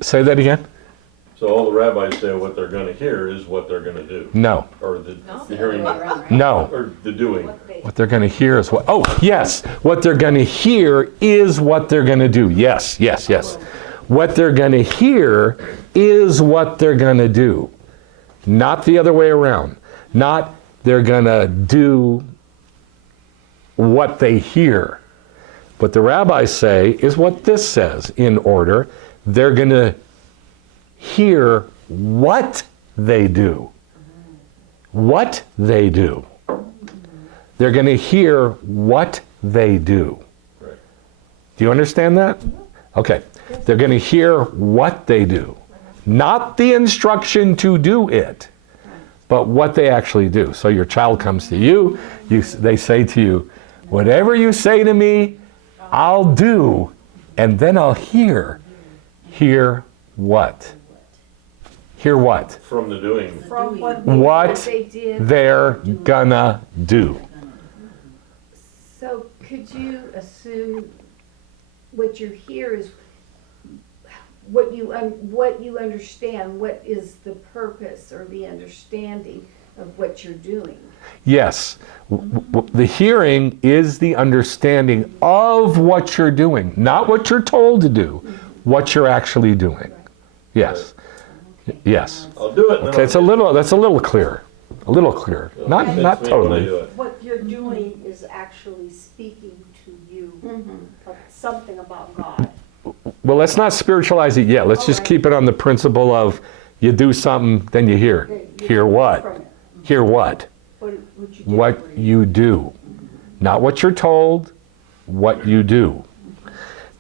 Say that again? So all the rabbis say what they're gonna hear is what they're gonna do. No, Or the The hearing, other way around, right? no. or the doing. What they're going to hear is what, oh, yes. What they're going to hear is what they're going to do. Yes. What they're going to hear is what they're going to do. Not the other way around. Not they're going to do what they hear. What the rabbis say is what this says in order. They're going to hear what they do. What they do. They're going to hear what they do. Right. Do you understand that? Okay. They're going to hear what they do. Not the instruction to do it, but what they actually do. So your child comes to you, they say to you, whatever you say to me, I'll do, and then I'll hear. Hear what? Hear what? From the doing. From what What they did. they're gonna do. So could you assume what you hear is what you understand, what is the purpose or the understanding of what you're doing? Yes. The hearing is the understanding of what you're doing, not what you're told to do, what you're actually doing. Yes. Yes. I'll do it. and then Okay, that's a little clearer. A little clearer. I'll- Not Fix me when I totally. do it. What you're doing is actually speaking to to you something about God. Well, let's not spiritualize it yet. Let's just Alright. keep it on the principle of you do something, then you hear. that you Hear get what? from it. Hear what? What you did What for you do. Not what you're told, what you do.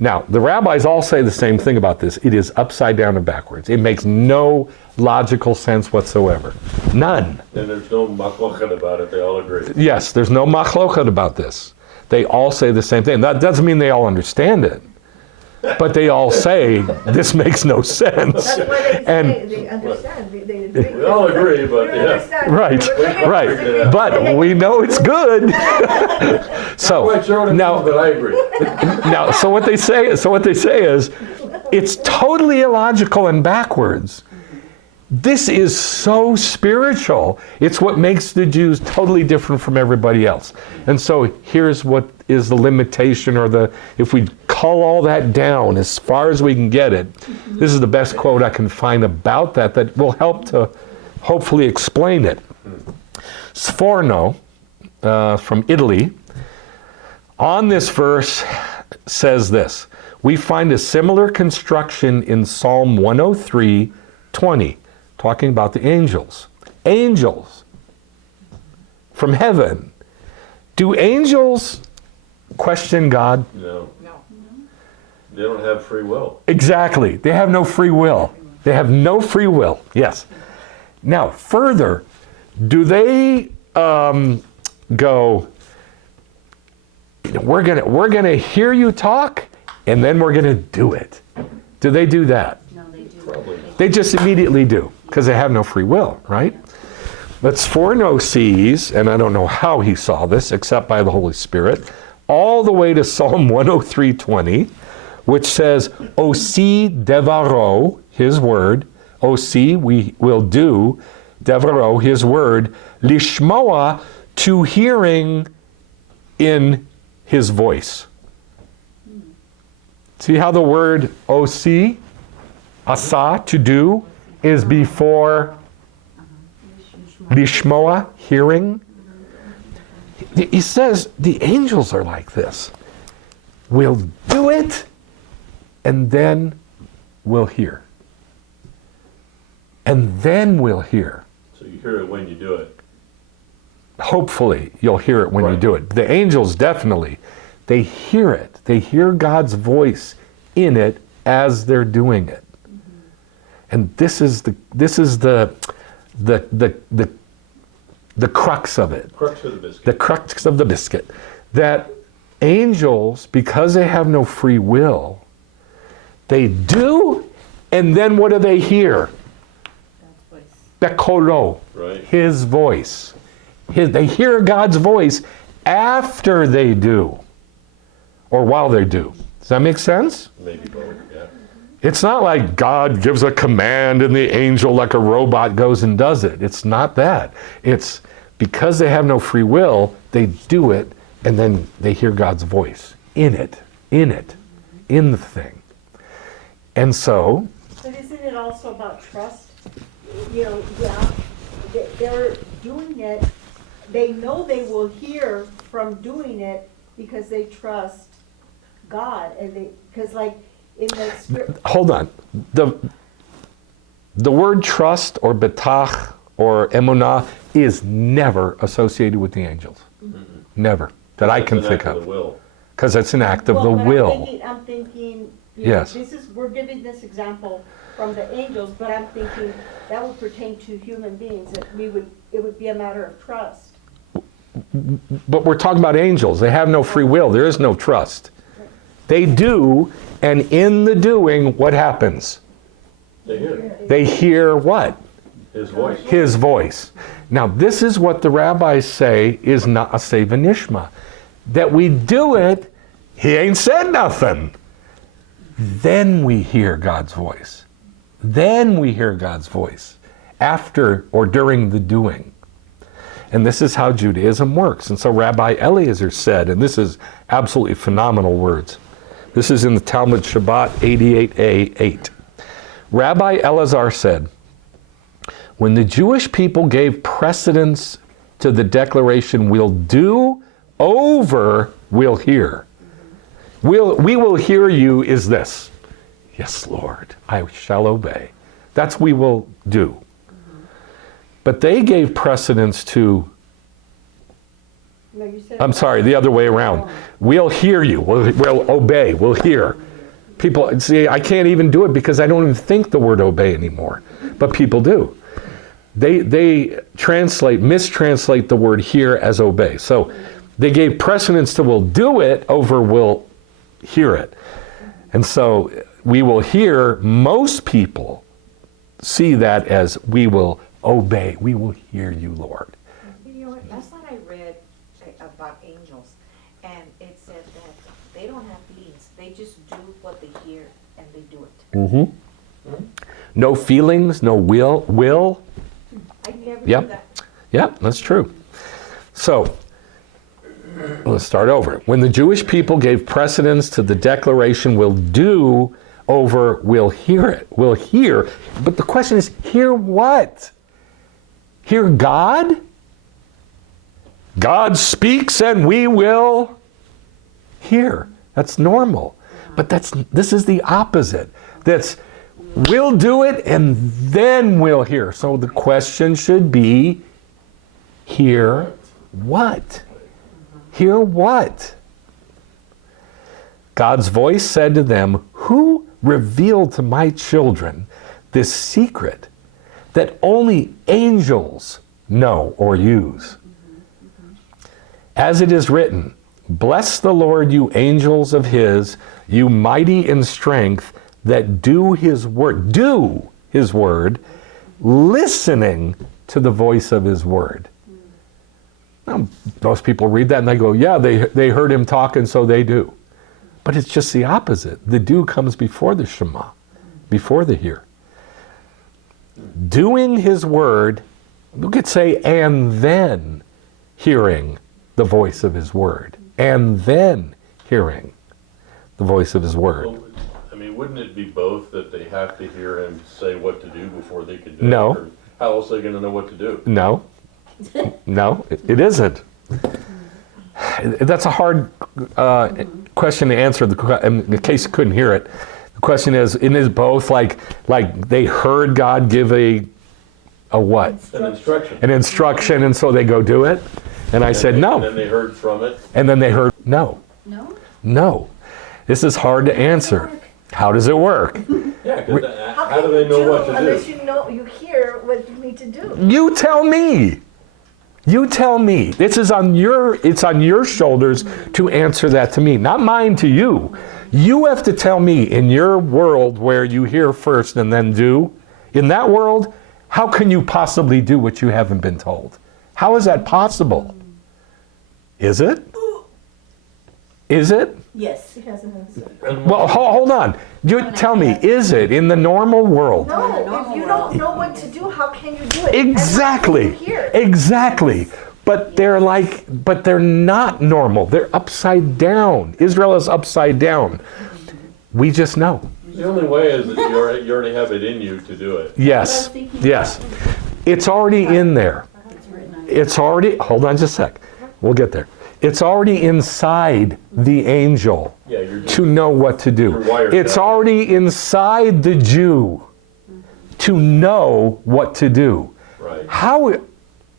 Now, the rabbis all say the same thing about this. It is upside down and backwards. It makes no logical sense whatsoever. None. And there's no machloket about it, they all agree. Yes, there's no machloket about this. They all say the same thing. That doesn't mean they all understand it. But they all say, this makes no sense. That's why they And- say, they understand, they agree. We all agree, but They yeah. understand. Right, They right. disagree. But we know it's good. Quite So sure what it now, means, but I agree. now, so what they say is, it's totally illogical and backwards. This is so spiritual. It's what makes the Jews totally different from everybody else. And so here's what is the limitation, or if we cull all that down as far as we can get it, this is the best quote I can find about that will help to hopefully explain it. Sforno, from Italy, on this verse says this: we find a similar construction in Psalm 103:20, talking about the angels. Angels from heaven. Do angels question God? No. They don't have free will. Exactly. They have no free will. They have no free will. Yes. Now, further, do they go, we're gonna hear you talk, and then we're gonna do it? Do they do that? No, they do. Probably. They just immediately do, because they have no free will, right? But Sforno sees, and I don't know how he saw this, except by the Holy Spirit, all the way to Psalm 103:20, which says, Osi devaro, his word, Osi, we will do, devaro, his word, lishmoa, to hearing in his voice. See how the word Osi, asa, to do, is before lishmoa, hearing? He says the angels are like this. We'll do it, and then we'll hear. And then we'll hear. So you hear it when you do it. Hopefully, you'll hear it when you Right. do it. The angels definitely, they hear it. They hear God's voice in it as they're doing it. And this is the crux of it. Crux of the biscuit. The crux of the biscuit, that angels, because they have no free will, they do, and then what do they hear? Bekolo, Right. his voice. They hear God's voice after they do, or while they do. Does that make sense? Maybe both, yeah. It's not like God gives a command and the angel, like a robot, goes and does it. It's not that. It's because they have no free will, they do it, and then they hear God's voice in the thing. And so, But isn't it also about trust? You know, yeah, they're doing it, they know they will hear from doing it because they trust God, and because like in the script, hold on. The word trust or betach or emunah is never associated with the angels. Never. That I It's can an think act of. the will. Because it's an act of the but will. I'm thinking, you know, Yes. we're giving this example from the angels, but I'm thinking that would pertain to human beings, that it would be a matter of trust. But we're talking about angels. They have no free will. There is no trust. They do, and in the doing, what happens? They hear it. They hear what? His voice. His voice. Now, this is what the rabbis say is na'aseh v'nishma. That we do it, he ain't said nothing. Then we hear God's voice. Then we hear God's voice after or during the doing. And this is how Judaism works. And so Rabbi Eliezer said, and this is absolutely phenomenal words. This is in the Talmud Shabbat 88a8. Rabbi Elazar said, when the Jewish people gave precedence to the declaration, we'll do, over, we'll hear. We will hear you is this. Yes, Lord, I shall obey. That's we will do. But they gave precedence to, No, you said. I'm sorry, the other way around. We'll hear you. We'll obey. We'll hear. People, see, I can't even do it because I don't even think the word obey anymore. But people do. They mistranslate the word hear as obey. So they gave precedence to will do it over will hear it. And so we will hear, most people see that as we will obey. We will hear you, Lord. You know what, last night I read about angels, and it said that they don't have feelings, they just do what they hear, and they do it. Mm-hmm. No feelings, no will. I never Yep. knew that. Yeah, that's true. So, let's start over. When the Jewish people gave precedence to the declaration will do over will hear it, will hear, but the question is, hear what? Hear God? God speaks and we will hear. That's normal. But this is the opposite. That's we'll do it and then we'll hear. So the question should be, hear what? Hear what? God's voice said to them, who revealed to my children this secret that only angels know or use? As it is written, bless the Lord, you angels of his, you mighty in strength, that do his word, listening to the voice of his word. Now, most people read that and they go, yeah, they heard him talk and so they do. But it's just the opposite. The do comes before the Shema, before the hear. Doing his word, we could say, and then hearing the voice of his word. And then hearing the voice of his word. Well, I mean, wouldn't it be both, that they have to hear him say what to do before they can do No. it? Or how else are they going to know what to do? No. No, it isn't. That's a hard question to answer. In case you couldn't hear it, the question is both like they heard God give a what? An instruction. An instruction, and so they go do it? And I said And no. then they heard from it. And then they heard no. No? No. This is hard to answer. How does it work? Yeah, 'cause how How do can they you know do what to unless do? you know, you hear what you need to do? You tell me. You tell me. It's on your shoulders to answer that to me, not mine to you. You have to tell me, in your world where you hear first and then do, in that world, how can you possibly do what you haven't been told? How is that possible? Is it? Is it? Yes. She has an answer. Well, hold on. You tell me, is it in the normal world? No, if you don't know what to do, how can you do it? Exactly. And how can you hear? Exactly. But they're not normal. They're upside down. Israel is upside down. We just know. The only way is that you already have it in you to do it. Yes. Yes. It's already in there. It's already, hold on just a sec. We'll get there. It's already inside the angel Yeah, you're just, to know what to do. You're wired It's that way. already inside the Jew to know what to do. right.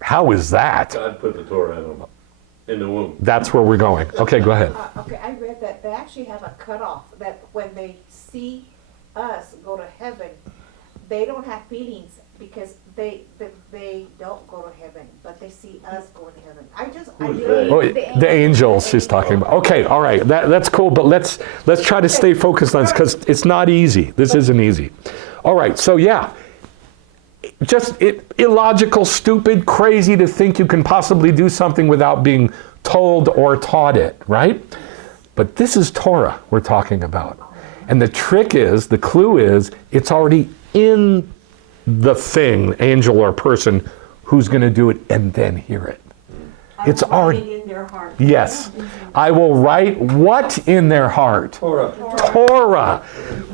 How is that? God put the Torah in them, in the womb. That's where we're going. Okay, go ahead. Okay, I read that they actually have a cutoff, that when they see us go to heaven, they don't have feelings because they don't go to heaven, but they see us going to heaven. I Who's really. they? Oh, the angels she's talking about. Okay, all right, that's cool, but let's try to stay focused on this because it's not easy. This isn't easy. All right, so yeah, just illogical, stupid, crazy to think you can possibly do something without being told or taught it, right? But this is Torah we're talking about. And the trick is, the clue is, it's already in the thing, angel or person, who's going to do it and then hear it. It's already in their heart. Yes. I will write what in their heart? Torah. Torah.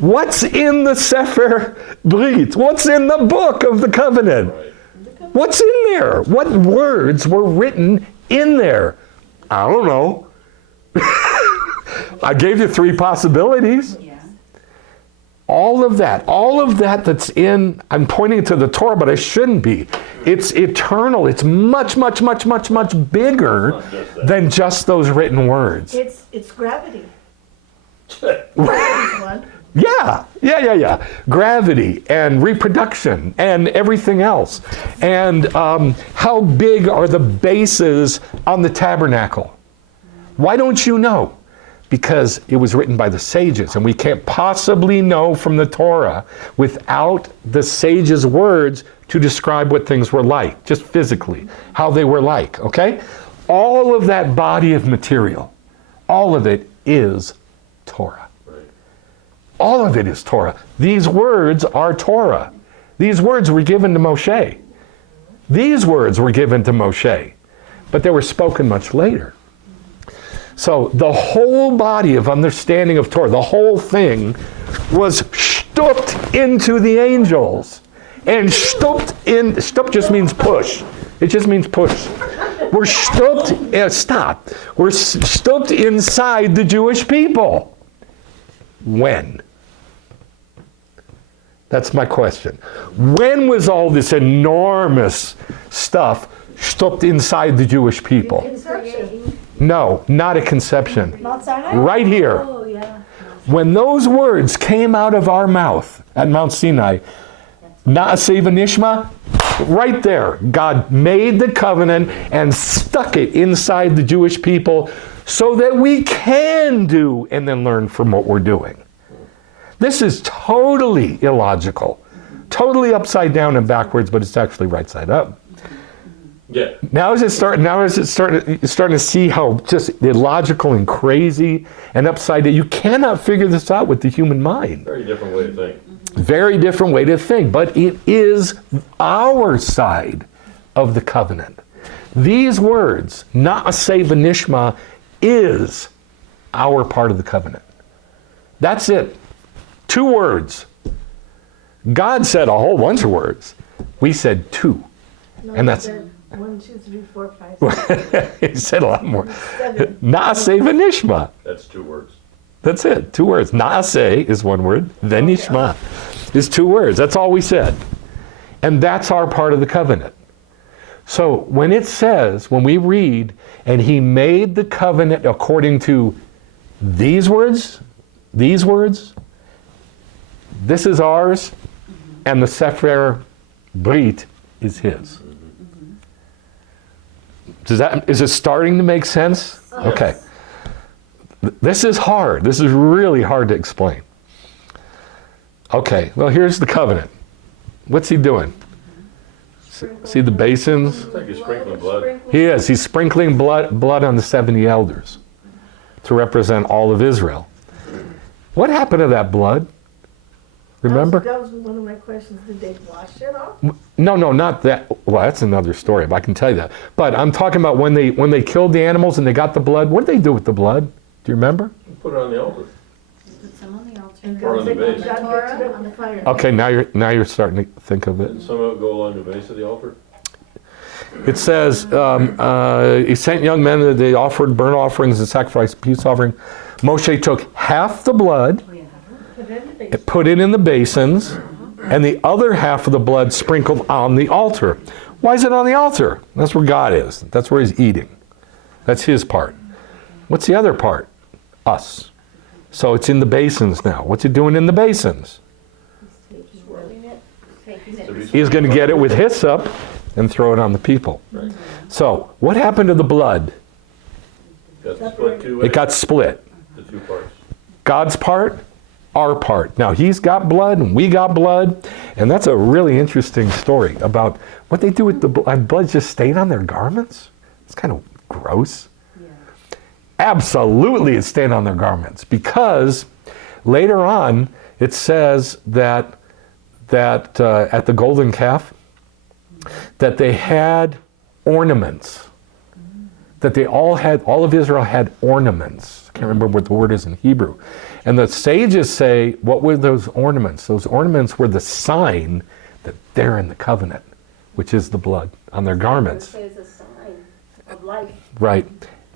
What's in the Sefer Brit? What's in the book of the covenant? Right. What's in there? What words were written in there? I don't know. I gave you 3 possibilities. Yeah. All of that that's in, I'm pointing to the Torah, but I shouldn't be. It's eternal. It's much, much, much, much, much bigger Not just that. than just those written words. It's gravity. Gravity's one. Yeah. Gravity and reproduction and everything else. And how big are the bases on the tabernacle? Why don't you know? Because it was written by the sages, and we can't possibly know from the Torah without the sages' words to describe what things were like, just physically, how they were like, okay? All of that body of material, all of it is Torah. Right. All of it is Torah. These words are Torah. These words were given to Moshe. These words were given to Moshe, but they were spoken much later. So the whole body of understanding of Torah, the whole thing, was stupped into the angels. And stupped just means push. It just means push. We're stupped, We're stupped inside the Jewish people. When? That's my question. When was all this enormous stuff stuffed inside the Jewish people? Conception. No, not at conception. Mount Sinai? Right here. Oh, yeah. When those words came out of our mouth at Mount Sinai, Na'aseh v'nishma, right there, God made the covenant and stuck it inside the Jewish people so that we can do and then learn from what we're doing. This is totally illogical, totally upside down and backwards, but it's actually right side up. Yeah. Now is it starting to see how just illogical and crazy and upside down? You cannot figure this out with the human mind. Very different way to think. Very different way to think, but it is our side of the covenant. These words, Na'aseh v'nishma, is our part of the covenant. That's it. 2 words. God said a whole bunch of words. We said 2. No, And that's- he said 1, 2, 3, 4, 5, 6, He said a lot more. 7. Na'aseh v'nishma. That's 2 words. That's it. 2 words. Na'aseh is 1 word. V'nishma is 2 words. That's all we said. And that's our part of the covenant. So when it says, when we read, and he made the covenant according to these words, this is ours, and the Sefer Brit is his. Is it starting to make sense? Okay. This is hard. This is really hard to explain. Okay, well, here's the covenant. What's he doing? See the basins? It's like you're sprinkling blood. He is. He's sprinkling blood on the 70 elders to represent all of Israel. What happened to that blood? Remember? That was one of my questions. Did they wash it off? No, not that. Well, that's another story, but I can tell you that. But I'm talking about when they killed the animals and they got the blood. What did they do with the blood? Do you remember? Put it on the altar. Put some on the altar. And Or God on the said, base. God picked it up on the fire. Okay, now you're starting to think of it. Didn't some of it go along the base of the altar? It says, he sent young men that they offered burnt offerings and sacrificed peace offering. Moshe took half the blood, Oh, yeah. Put it in the base. put it in the basins, and the other half of the blood sprinkled on the altar. Why is it on the altar? That's where God is. That's where he's eating. That's his part. What's the other part? Us. So it's in the basins now. What's he doing in the basins? He's going to get it with hyssop and throw it on the people. Right. So what happened to the blood? Got split 2 It ways. got split. The 2 parts. God's part, our part. Now he's got blood and we got blood, and that's a really interesting story about what they do with the blood. Blood just stayed on their garments. It's kind of gross. Yeah. Absolutely, it stayed on their garments because later on it says that at the golden calf that they had ornaments. That all of Israel had ornaments. I can't remember what the word is in Hebrew. And the sages say, what were those ornaments? Those ornaments were the sign that they're in the covenant, which is the blood on their garments. It says a sign of life. Right.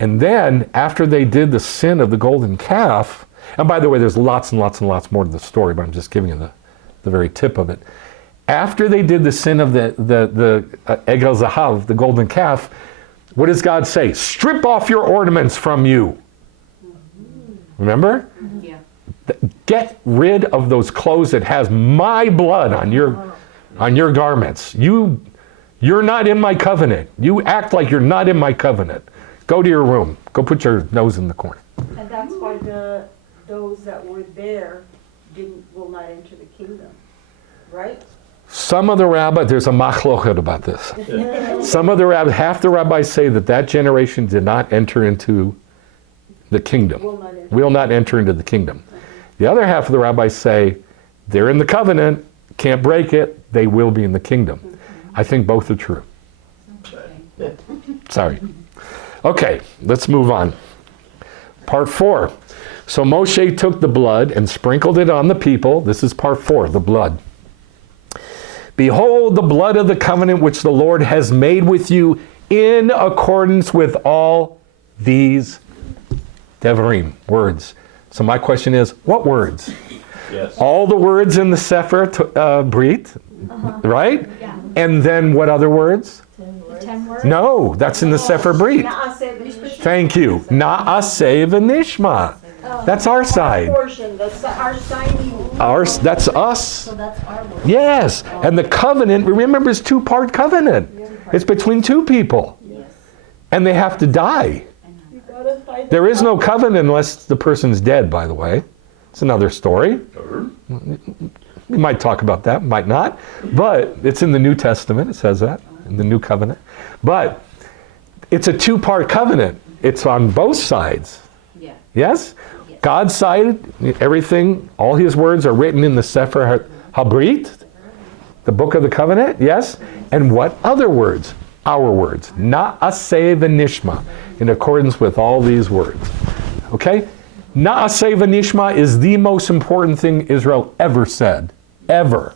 And then after they did the sin of the golden calf, and by the way, there's lots and lots and lots more to the story, but I'm just giving you the very tip of it. After they did the sin of the Egel Zahav, the golden calf, what does God say? Strip off your ornaments from you. Remember? Yeah. Get rid of those clothes that has my blood on your garments. You're not in my covenant. You act like you're not in my covenant. Go to your room. Go put your nose in the corner. And that's why those that were there will not enter the kingdom, right? Some of the rabbis, there's a machlochet about this. Some of the rabbis, half the rabbis say that generation did not enter into the kingdom. Will not enter into the kingdom. The other half of the rabbis say they're in the covenant, can't break it, they will be in the kingdom. I think both are true. Sorry. Okay, let's move on. Part 4. So Moshe took the blood and sprinkled it on the people. This is part 4, the blood. Behold the blood of the covenant which the Lord has made with you in accordance with all these devarim, words. So my question is, what words? Yes. All the words in the Sefer Brit, right? Yeah. And then what other words? 10 words? No, that's in the Sefer Brit. Naaseh v'nishma. Thank you. Na'aseh v'nishma. That's our side. Portion, that's our signing. That's us. So that's our word. Yes. And the covenant, remember, it's 2-part covenant. It's between 2 people. And they have to die. You gotta fight There is no covenant unless the person's dead, by the way. It's another story. We might talk about that, might not. But it's in the New Testament, it says that, in the New Covenant. But it's a 2-part covenant. It's on both sides. Yeah. Yes? God's side, everything, all his words are written in the Sefer HaBrit, the book of the covenant, yes? And what other words? Our words. Na'aseh v'nishma, in accordance with all these words. Okay? Na'aseh v'nishma is the most important thing Israel ever said. Ever.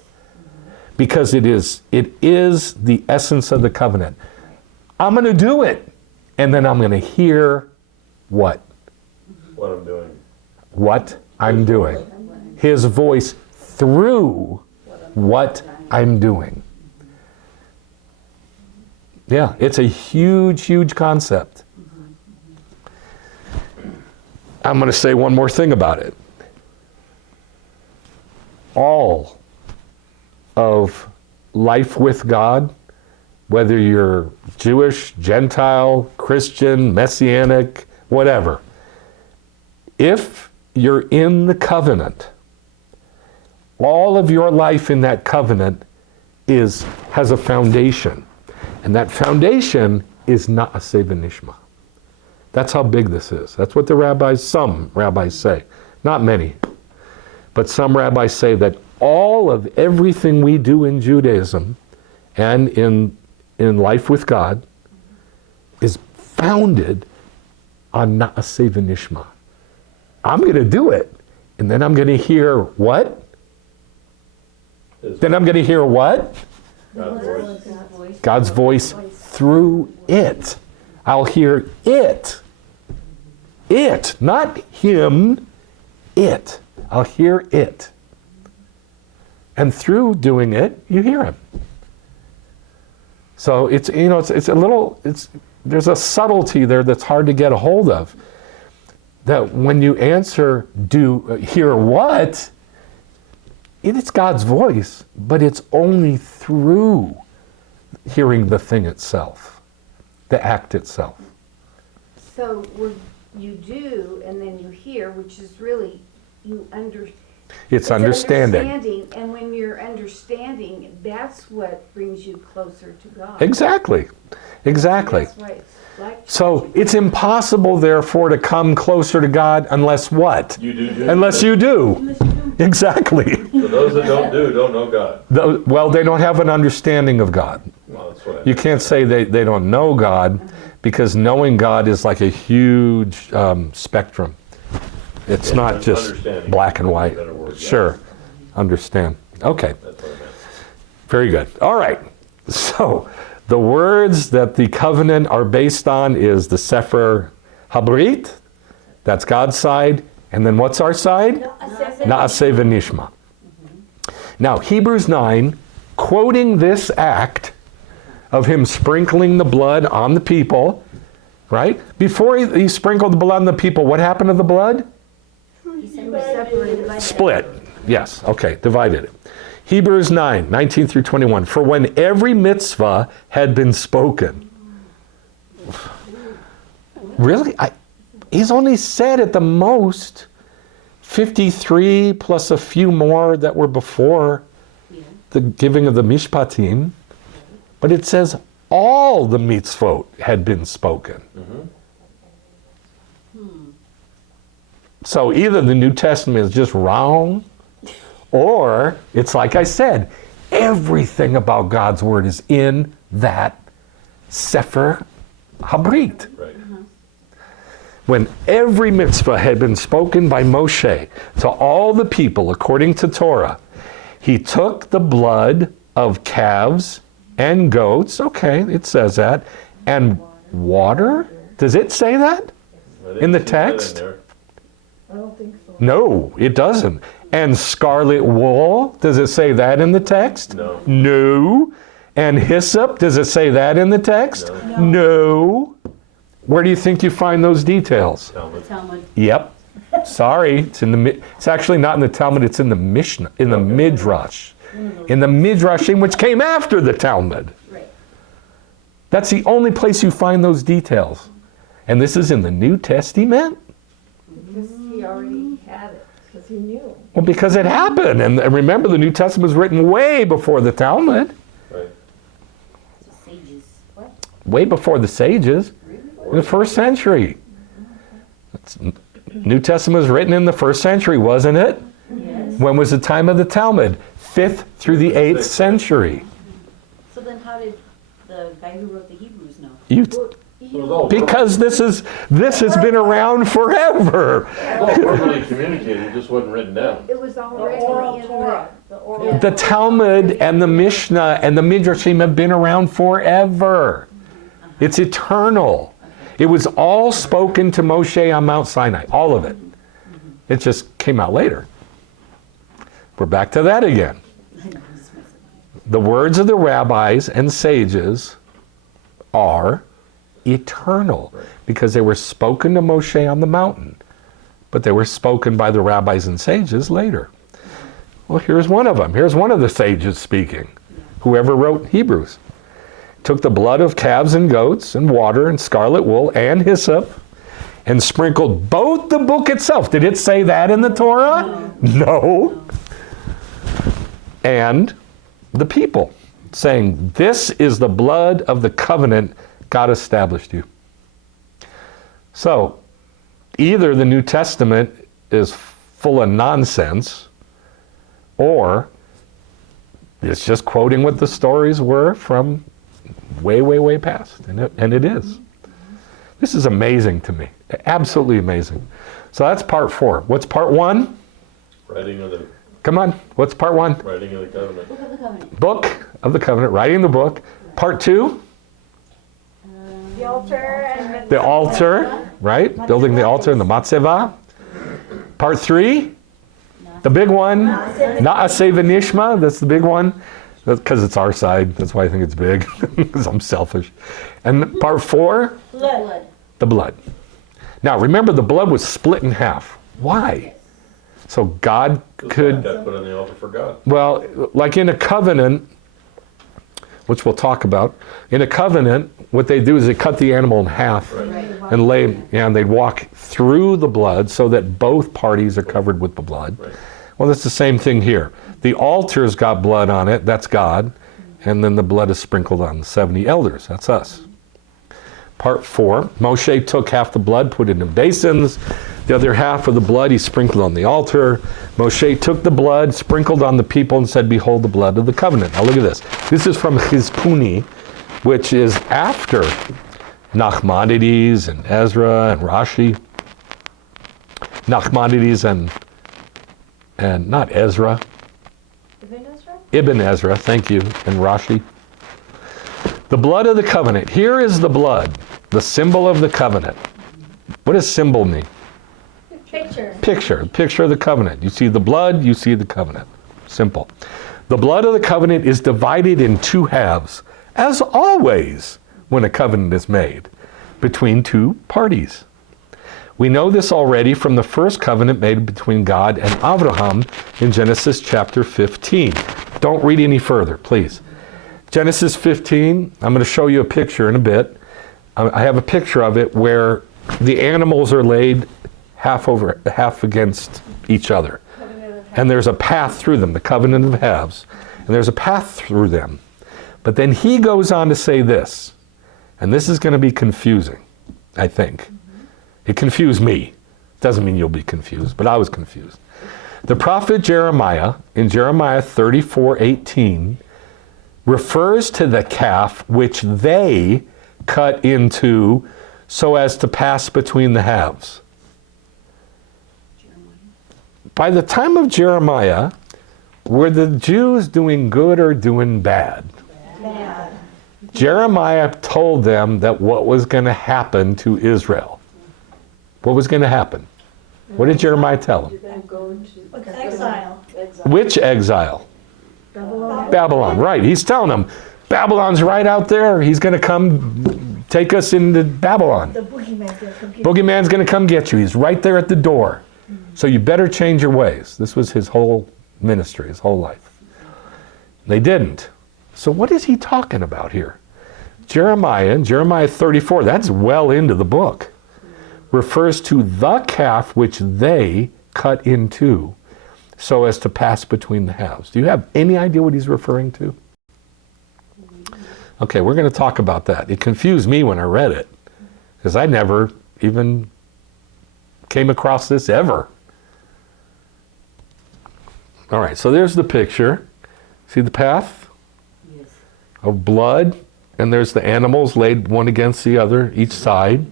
Because it is the essence of the covenant. I'm going to do it. And then I'm going to hear what? What I'm doing. What I'm doing. His voice through what I'm doing. Yeah, it's a huge, huge concept. I'm going to say one more thing about it. All of life with God, whether you're Jewish, Gentile, Christian, Messianic, whatever, if you're in the covenant, all of your life in that covenant has a foundation. And that foundation is Na'aseh v'nishma. That's how big this is. That's what some rabbis say. Not many. But some rabbis say that all of everything we do in Judaism and in life with God is founded on Na'aseh v'nishma. I'm going to do it. And then I'm going to hear what? Then I'm going to hear what? God's voice. God's voice through it. I'll hear it. It, not him, it. I'll hear it. And through doing it, you hear him. So it's there's a subtlety there that's hard to get a hold of. That when you answer, hear what? It's God's voice, but it's only through hearing the thing itself, the act itself. So you do, and then you hear, which is really, It's understanding. And when you're understanding, that's what brings you closer to God. Exactly. That's why it's life-changing. So it's impossible, therefore, to come closer to God unless what? You do. Unless you do. Exactly. So those that don't know God. Well, they don't have an understanding of God. Well, that's what I You can't say they don't know God, because knowing God is like a huge spectrum. It's not just understanding. black and white. Better word, yeah. Sure. Understand. Okay. That's what I meant. Very good. All right. So the words that the covenant are based on is the Sefer Habrit, that's God's side. And then what's our side? Na'aseh v'nishma. Now, Hebrews 9, quoting this act of him sprinkling the blood on the people, right? Before he sprinkled the blood on the people, what happened to the blood? He said we're separated by Split. Yes, okay, divided it. Hebrews 9, 19 through 21. For when every mitzvah had been spoken. Really? He's only said at the most 53 plus a few more that were before the giving of the Mishpatim. But it says all the mitzvot had been spoken. So either the New Testament is just wrong, or it's like I said, everything about God's word is in that Sefer Habrit. Right. When every mitzvah had been spoken by Moshe to all the people according to Torah, he took the blood of calves and goats, okay, it says that, and water? Does it say that I didn't in the see that text? there. I don't think so. No, it doesn't. And scarlet wool, does it say that in the text? No. No. And hyssop, does it say that in the text? No. Where do you think you find those details? Talmud. Talmud. Yep. Sorry, it's actually not in the Talmud, it's in the Mishnah, in the Midrash. In the Midrashim, which came after the Talmud. Right. That's the only place you find those details. And this is in the New Testament? because he already had it. Because he knew. Well, because it happened. And remember, the New Testament was written way before the Talmud. Right. Sages. What? Way before the sages. In the first century. New Testament was written in the first century, wasn't it? Yes. When was the time of the Talmud? 5th through the 8th century. So then how did the guy who wrote the Hebrews know? It was all Because this has been around forever. verbally communicated, it just wasn't written down. It was The already oral in Torah. The oral. The Talmud and the Mishnah and the Midrashim have been around forever. It's eternal. It was all spoken to Moshe on Mount Sinai, all of it. It just came out later. We're back to that again. The words of the rabbis and sages are eternal because they were spoken to Moshe on the mountain, but they were spoken by the rabbis and sages later. Well, here's one of them. Here's one of the sages speaking, whoever wrote Hebrews. Took the blood of calves and goats and water and scarlet wool and hyssop and sprinkled both the book itself. Did it say that in the Torah? No. And the people, saying, this is the blood of the covenant God established you. So, either the New Testament is full of nonsense, or it's just quoting what the stories were from way, way, way past, and it is. This is amazing to me, absolutely amazing. So that's part 4. What's part 1? Writing of the, Come on, what's part 1? writing of the covenant. Book of the Covenant. Book of the covenant, writing the book. Part 2, The altar and the altar, right? Building the altar and the matzeva. Part 3, the big one, Na'aseh v'nishma, that's the big one. Because it's our side, that's why I think it's big, because I'm selfish. And part 4, Blood. the blood. Now remember, the blood was split in half. Why? So God could, Got put on the altar for God. well, like in a covenant, which we'll talk about, in a covenant, what they do is they cut the animal in half and and they'd walk through the blood so that both parties are covered with the blood. Right. Well, that's the same thing here. The altar's got blood on it, that's God, and then the blood is sprinkled on the 70 elders, that's us. Part 4, Moshe took half the blood, put it in basins. The other half of the blood he sprinkled on the altar. Moshe took the blood, sprinkled on the people, and said, behold the blood of the covenant. Now look at this. This is from Chizpuni, which is after Nachmanides and Ezra and Rashi. Nachmanides and not Ezra. Ibn Ezra, thank you, and Rashi. The blood of the covenant. Here is the blood, the symbol of the covenant. What does symbol mean? Picture. Picture of the covenant. You see the blood, you see the covenant. Simple. The blood of the covenant is divided in two halves, as always when a covenant is made between two parties. We know this already from the first covenant made between God and Abraham in Genesis chapter 15. Don't read any further, please. Genesis 15, I'm going to show you a picture in a bit. I have a picture of it where the animals are laid half against each other. And there's a path through them, the covenant of halves. And there's a path through them. But then he goes on to say this, and this is going to be confusing, I think. It confused me. Doesn't mean you'll be confused, but I was confused. The prophet Jeremiah, in Jeremiah 34:18, refers to the calf which they cut into so as to pass between the halves. By the time of Jeremiah, were the Jews doing good or doing bad? Bad. Jeremiah told them that what was going to happen to Israel. What was going to happen? What did Jeremiah tell them? With exile. Which exile? Babylon. Babylon, right. He's telling them, Babylon's right out there. He's going to come take us into Babylon. The boogeyman's gonna come get you. Boogeyman's going to come get you. He's right there at the door. So you better change your ways. This was his whole ministry, his whole life. They didn't. So what is he talking about here? Jeremiah 34, that's well into the book, refers to the calf which they cut in two so as to pass between the halves. Do you have any idea what he's referring to? Okay, we're going to talk about that. It confused me when I read it because I never even came across this ever. All right, so there's the picture. See the path of blood, and there's the animals laid one against the other, each side.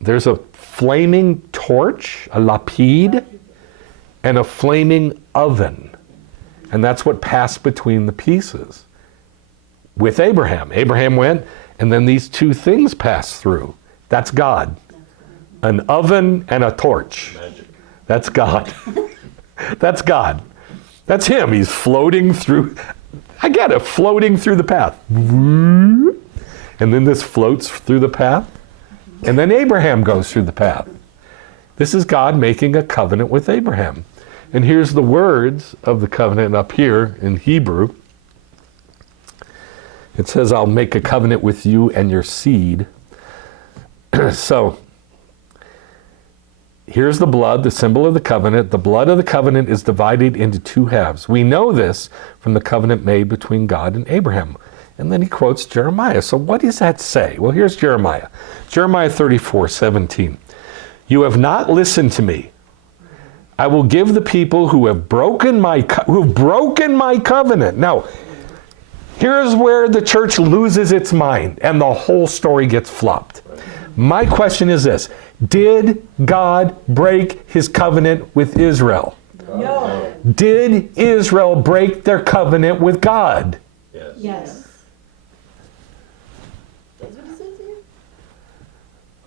There's a flaming torch, a lapid, and a flaming oven. And that's what passed between the pieces with Abraham. Abraham went, and then these two things passed through. That's God. An oven and a torch. Magic. That's God. That's God. That's him. He's floating through. I get it, floating through the path. And then this floats through the path. And then Abraham goes through the path. This is God making a covenant with Abraham. And here's the words of the covenant up here in Hebrew. It says, I'll make a covenant with you and your seed. So, here's the blood, the symbol of the covenant. The blood of the covenant is divided into two halves. We know this from the covenant made between God and Abraham. And then he quotes Jeremiah. So what does that say? Well, here's Jeremiah. Jeremiah 34:17. You have not listened to me. I will give the people who have broken my covenant. Now, here's where the church loses its mind and the whole story gets flopped. My question is this. Did God break his covenant with Israel? No. Did Israel break their covenant with God? Yes. Yes.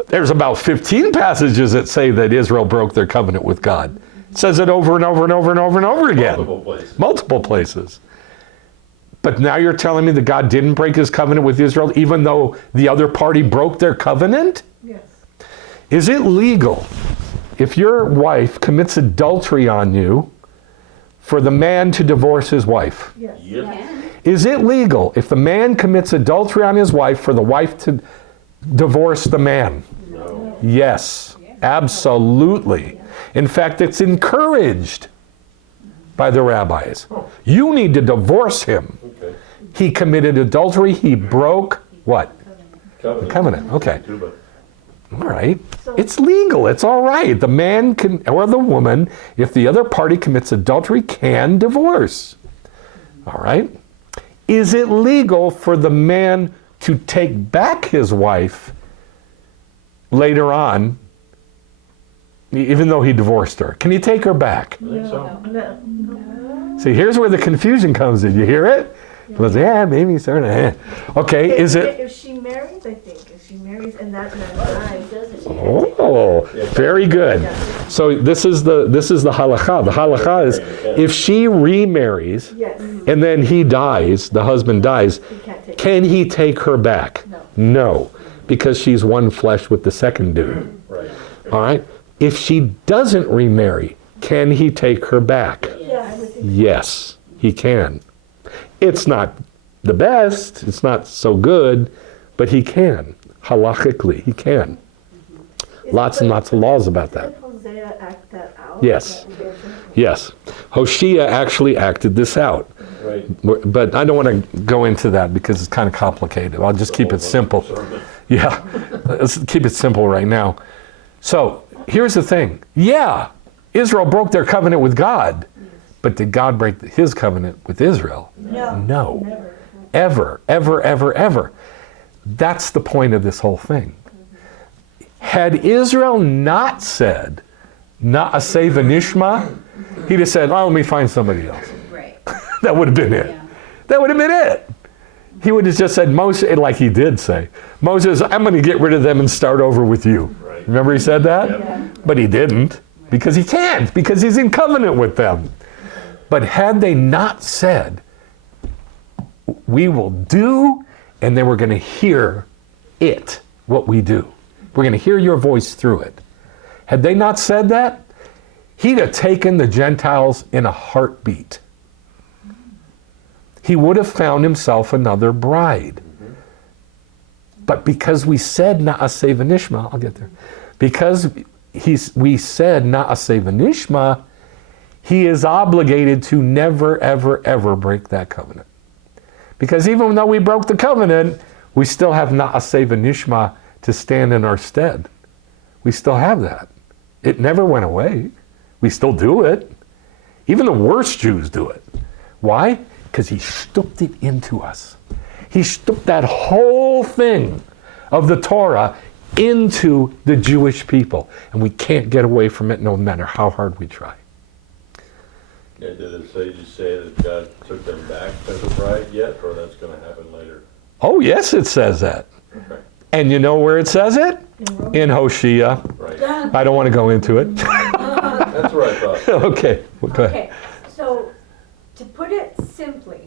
There's about 15 passages that say that Israel broke their covenant with God. It says it over and over and over and over and over again. Multiple places. Multiple places. But now you're telling me that God didn't break his covenant with Israel even though the other party broke their covenant? Yes. Is it legal if your wife commits adultery on you for the man to divorce his wife? Yes. Yep. Is it legal if the man commits adultery on his wife for the wife to divorce the man? No. Yes, absolutely. In fact, it's encouraged by the rabbis. You need to divorce him. Okay. He committed adultery. He broke what? Covenant. Covenant. Okay. Tuba. All right. It's legal. It's all right. The man can, or the woman, if the other party commits adultery, can divorce. All right. Is it legal for the man to take back his wife later on, even though he divorced her? Can he take her back? I think so. No. See, here's where the confusion comes in. You hear it? Well, yeah, maybe sort of. Okay, is it? If she marries, I think, if she marries and that man dies, Doesn't. Oh, very good. So this is the halakha. The halakha is if she remarries yes, and then he dies, the husband dies, he can't take it. can he take her back? No. No, because she's one flesh with the second dude. Right. All right. If she doesn't remarry, can he take her back? Yeah, I would think. Yes, he can. It's not the best, it's not so good, but he can. Halachically, he can. Lots and lots of laws about that. Did Hosea act that out? Yes. That vision? Yes. Hosea actually acted this out. Right. But I don't want to go into that because it's kind of complicated. I'll just keep it simple. Yeah, let's keep it simple right now. So here's the thing. Yeah, Israel broke their covenant with God, but did God break his covenant with Israel? No. No. Never. Ever, ever, ever, ever. That's the point of this whole thing. Had Israel not said, Na'aseh v'nishma, he'd have said, oh, let me find somebody else. Right. That would have been it. Yeah. That would have been it. He would have just said, Moses, like he did say, Moses, I'm going to get rid of them and start over with you. Right. Remember he said that? Yeah. But he didn't, because he can't, because he's in covenant with them. But had they not said, we will do, and then we're going to hear it, what we do. We're going to hear your voice through it. Had they not said that, he'd have taken the Gentiles in a heartbeat. He would have found himself another bride. But because we said Na'aseh v'nishma, I'll get there. Because we said Na'aseh v'nishma, he is obligated to never, ever, ever break that covenant. Because even though we broke the covenant, we still have Na'aseh v'nishma to stand in our stead. We still have that. It never went away. We still do it. Even the worst Jews do it. Why? Because he stooped it into us. He stooped that whole thing of the Torah into the Jewish people. And we can't get away from it no matter how hard we try. Yeah, did it say that God took them back as a bride yet, or that's going to happen later? Oh, yes, it says that. Okay. And you know where it says it? In Hosea. Right. I don't want to go into it. That's what I thought. Okay, well, go ahead. Okay, so to put it simply,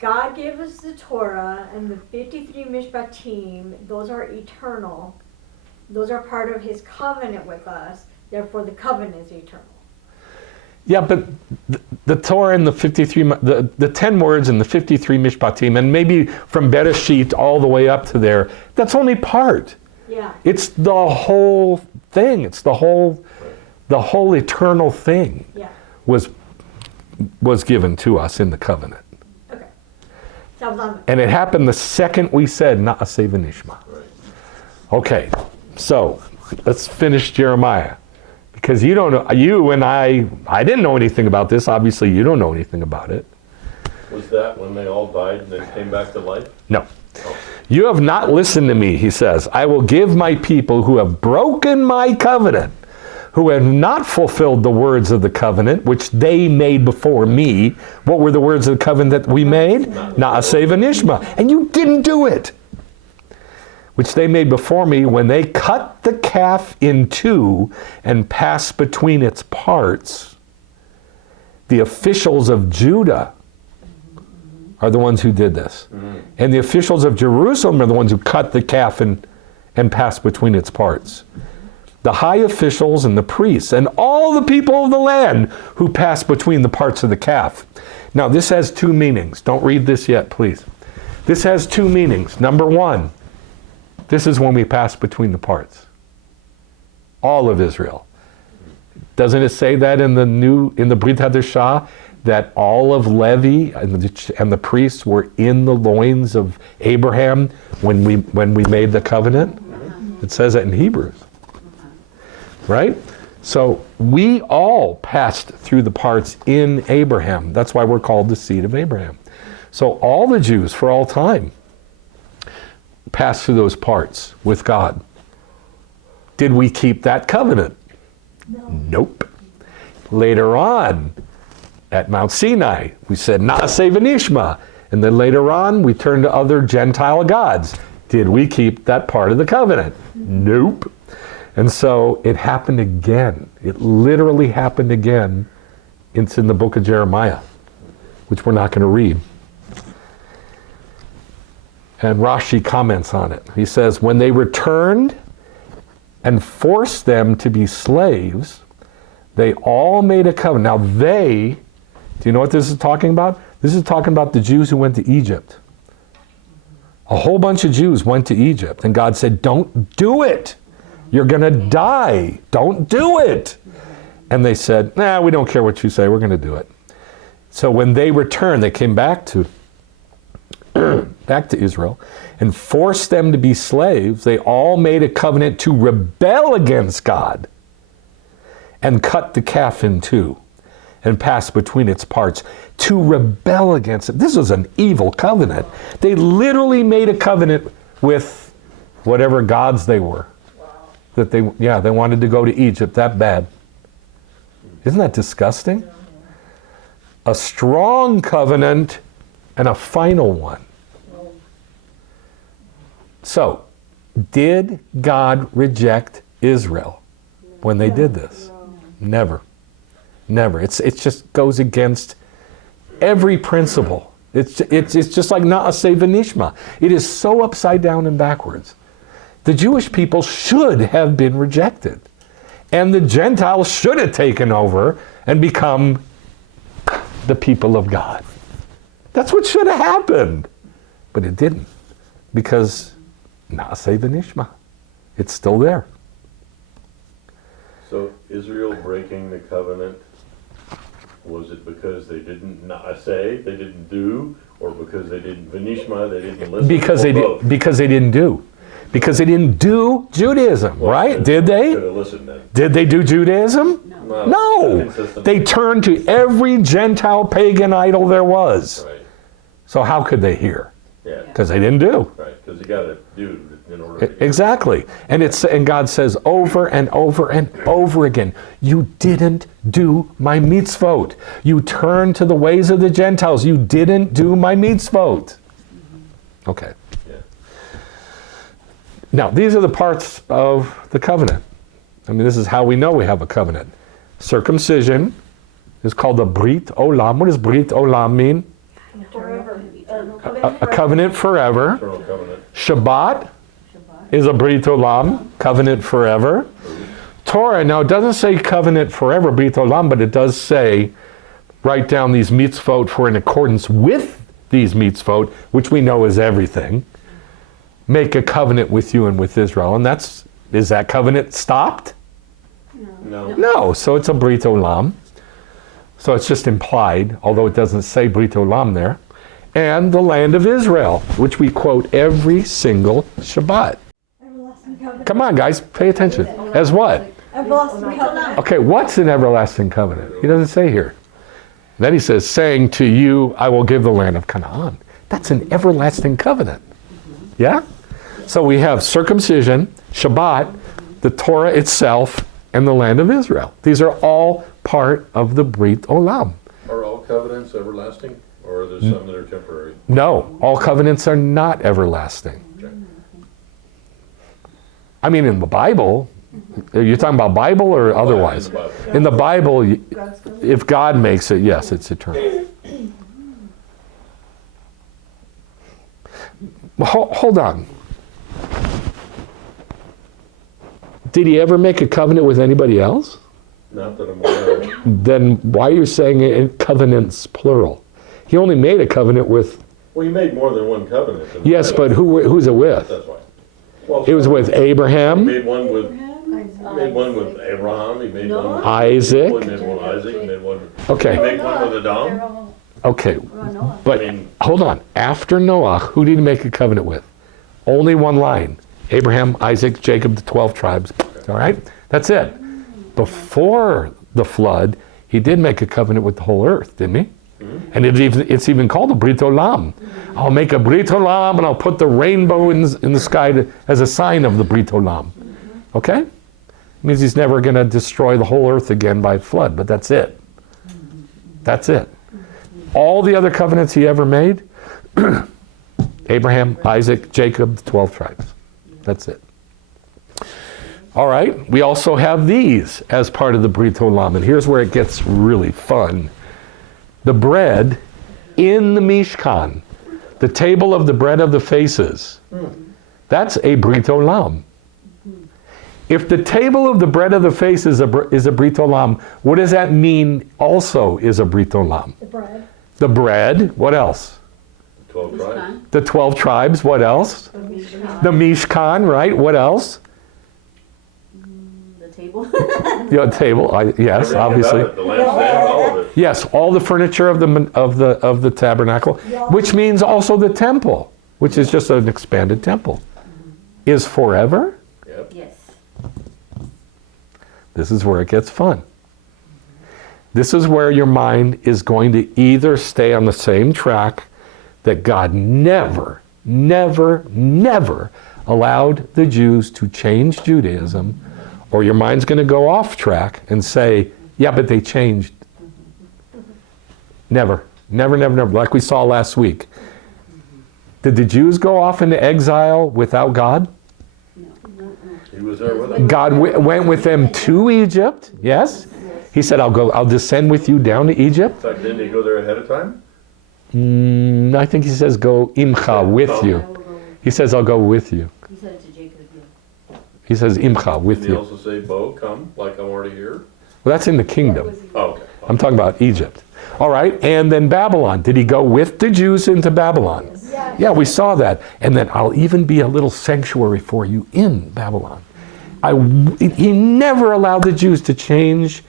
God gave us the Torah and the 53 Mishpatim, those are eternal. Those are part of his covenant with us, therefore the covenant is eternal. Yeah, but the Torah and the 53, the 10 words and the 53 Mishpatim, and maybe from Bereshit all the way up to there, that's only part. Yeah. It's the whole thing. It's the whole eternal thing Yeah, was given to us in the covenant. okay. Sounds on And it happened the second we said, Na'aseh v'nishma. Right. Okay, so let's finish Jeremiah. Because you don't know, you and I didn't know anything about this. Obviously, you don't know anything about it. Was that when they all died and then came back to life? No. You have not listened to me, he says. I will give my people who have broken my covenant, who have not fulfilled the words of the covenant, which they made before me. What were the words of the covenant that we made? Na'aseh v'nishma. And you didn't do it. Which they made before me when they cut the calf in two and passed between its parts. The officials of Judah are the ones who did this. And the officials of Jerusalem are the ones who cut the calf and passed between its parts. The high officials and the priests and all the people of the land who passed between the parts of the calf. Now this has two meanings. Don't read this yet, please. This has two meanings. Number one, this is when we pass between the parts. All of Israel. Doesn't it say that in the Brit Hadashah, that all of Levi and the priests were in the loins of Abraham when we made the covenant? It says that in Hebrews. Right? So we all passed through the parts in Abraham. That's why we're called the seed of Abraham. So all the Jews for all time passed through those parts with God. Did we keep that covenant? No. Nope. Later on, At Mount Sinai, we said Na'aseh v'nishma. And then later on, we turned to other Gentile gods. Did we keep that part of the covenant? Nope. And so it happened again. It literally happened again. It's in the book of Jeremiah, which we're not going to read. And Rashi comments on it. He says, when they returned and forced them to be slaves, they all made a covenant. Now they, do you know what this is talking about? This is talking about the Jews who went to Egypt. A whole bunch of Jews went to Egypt, and God said, don't do it. You're going to die. Don't do it. And they said, nah, we don't care what you say. We're going to do it. So when they returned, they came back to Israel and forced them to be slaves. They all made a covenant to rebel against God and cut the calf in two and pass between its parts to rebel against it. This was an evil covenant. They literally made a covenant with whatever gods they were. That they wanted to go to Egypt that bad. Isn't that disgusting? A strong covenant and a final one. So, did God reject Israel when they did this? Never. Never. It just goes against every principle. It's just like Na'aseh v'nishma. It is so upside down and backwards. The Jewish people should have been rejected. And the Gentiles should have taken over and become the people of God. That's what should have happened. But it didn't. Because Na'aseh v'nishma. It's still there. So Israel breaking the covenant, was it because they didn't Na'aseh, they didn't do, or because they didn't v'nishma, they didn't listen? Because they didn't do. Because they didn't do Judaism, right? Did they? Should have listened then. Did they do Judaism? No. No. They turned to every Gentile pagan idol there was. Right. So how could they hear? Yeah. Because they didn't do. Right. Because you got to do in order to. Exactly. And God says over and over and over again, you didn't do my mitzvot. You turned to the ways of the Gentiles. You didn't do my mitzvot. Okay. Yeah. Now, these are the parts of the covenant. I mean, this is how we know we have a covenant. Circumcision is called a Brit Olam. What does Brit Olam mean? Forever. A covenant forever. Eternal covenant. Shabbat is a Brit Olam, covenant forever. Torah, now it doesn't say covenant forever, Brit Olam, but it does say, write down these mitzvot for in accordance with these mitzvot, which we know is everything. Make a covenant with you and with Israel. And is that covenant stopped? No. No, so it's a Brit Olam. So it's just implied, although it doesn't say Brit Olam there. And the land of Israel, which we quote every single Shabbat. Come on, guys, pay attention. As what? Everlasting covenant. Okay, what's an everlasting covenant? He doesn't say here. Then he says, saying to you, I will give the land of Canaan. That's an everlasting covenant. Yeah? So we have circumcision, Shabbat, the Torah itself, and the land of Israel. These are all part of the Brit Olam. Are all covenants everlasting, or are there some that are temporary? No, all covenants are not everlasting. Okay. I mean, in the Bible, are you talking about Bible or otherwise? In the Bible. In the Bible, if God makes it, yes, it's eternal. Well, hold on. Did he ever make a covenant with anybody else? Not that I'm aware of. Then why are you saying it in covenants plural? He only made a covenant with, Well, you made more than one covenant. in the yes, Bible. but who's it with? That's why. Well, It was with He Abraham, made one with Abraham. He made one with Isaac. He made one with Isaac. He made one. Okay. He made one with Adam. Okay, Noah. but I mean- hold on. After Noah, who did he make a covenant with? Only one line. Abraham, Isaac, Jacob, the 12 tribes. All right? That's it. Before the flood, he did make a covenant with the whole earth, didn't he? And it's even called a Brit Olam. I'll make a Brit Olam and I'll put the rainbow in the sky as a sign of the Brit Olam. Okay? It means he's never going to destroy the whole earth again by flood, but that's it. That's it. All the other covenants he ever made, Abraham, Isaac, Jacob, the 12 tribes. That's it. All right, we also have these as part of the Brit Olam, and here's where it gets really fun. The bread in the Mishkan, the table of the bread of the faces, that's a Brit Olam. If the table of the bread of the faces is a Brit Olam, what does that mean also is a Brit Olam? The bread. The bread, what else? 12 tribes. The 12 tribes, what else? The Mishkan, right? What else? The table. The table, yes, Everything obviously. about it, the lampstand, all of it. Yes, all the furniture of the tabernacle, which means also the temple, which is just an expanded temple, is forever. Yep. Yes. This is where it gets fun. This is where your mind is going to either stay on the same track that God never, never, never allowed the Jews to change Judaism, or your mind's going to go off track and say, yeah, but they changed. Never, never, never, never, like we saw last week. Did the Jews go off into exile without God? He was there with them. God went with them to Egypt, yes. He said, I'll descend with you down to Egypt. In fact, didn't he go there ahead of time? I think he says, go imcha, with I you. will go. He says, I'll go with you. He said it to Jacob. Yeah. He says, imcha, with Didn't he you. also say, Bo, come, like I'm already here? Well, that's in the kingdom. Oh, okay. I'm talking about Egypt. All right, and then Babylon. Did he go with the Jews into Babylon? Yeah, we saw that. And then I'll even be a little sanctuary for you in Babylon. He never allowed the Jews to change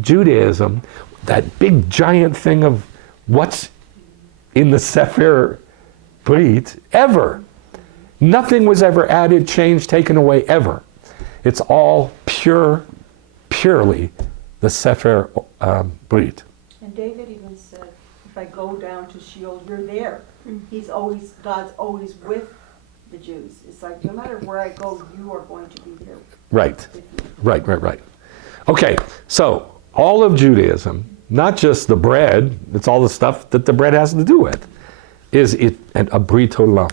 Judaism, that big giant thing of what's in the Sefer Brit, ever. Nothing was ever added, changed, taken away, ever. It's all purely the Sefer Brit. And David even said, if I go down to Sheol, you're there. God's always with the Jews. It's like, no matter where I go, you are going to be there. Right. Right. Okay, so all of Judaism, not just the bread, it's all the stuff that the bread has to do with, is a Brit Olam.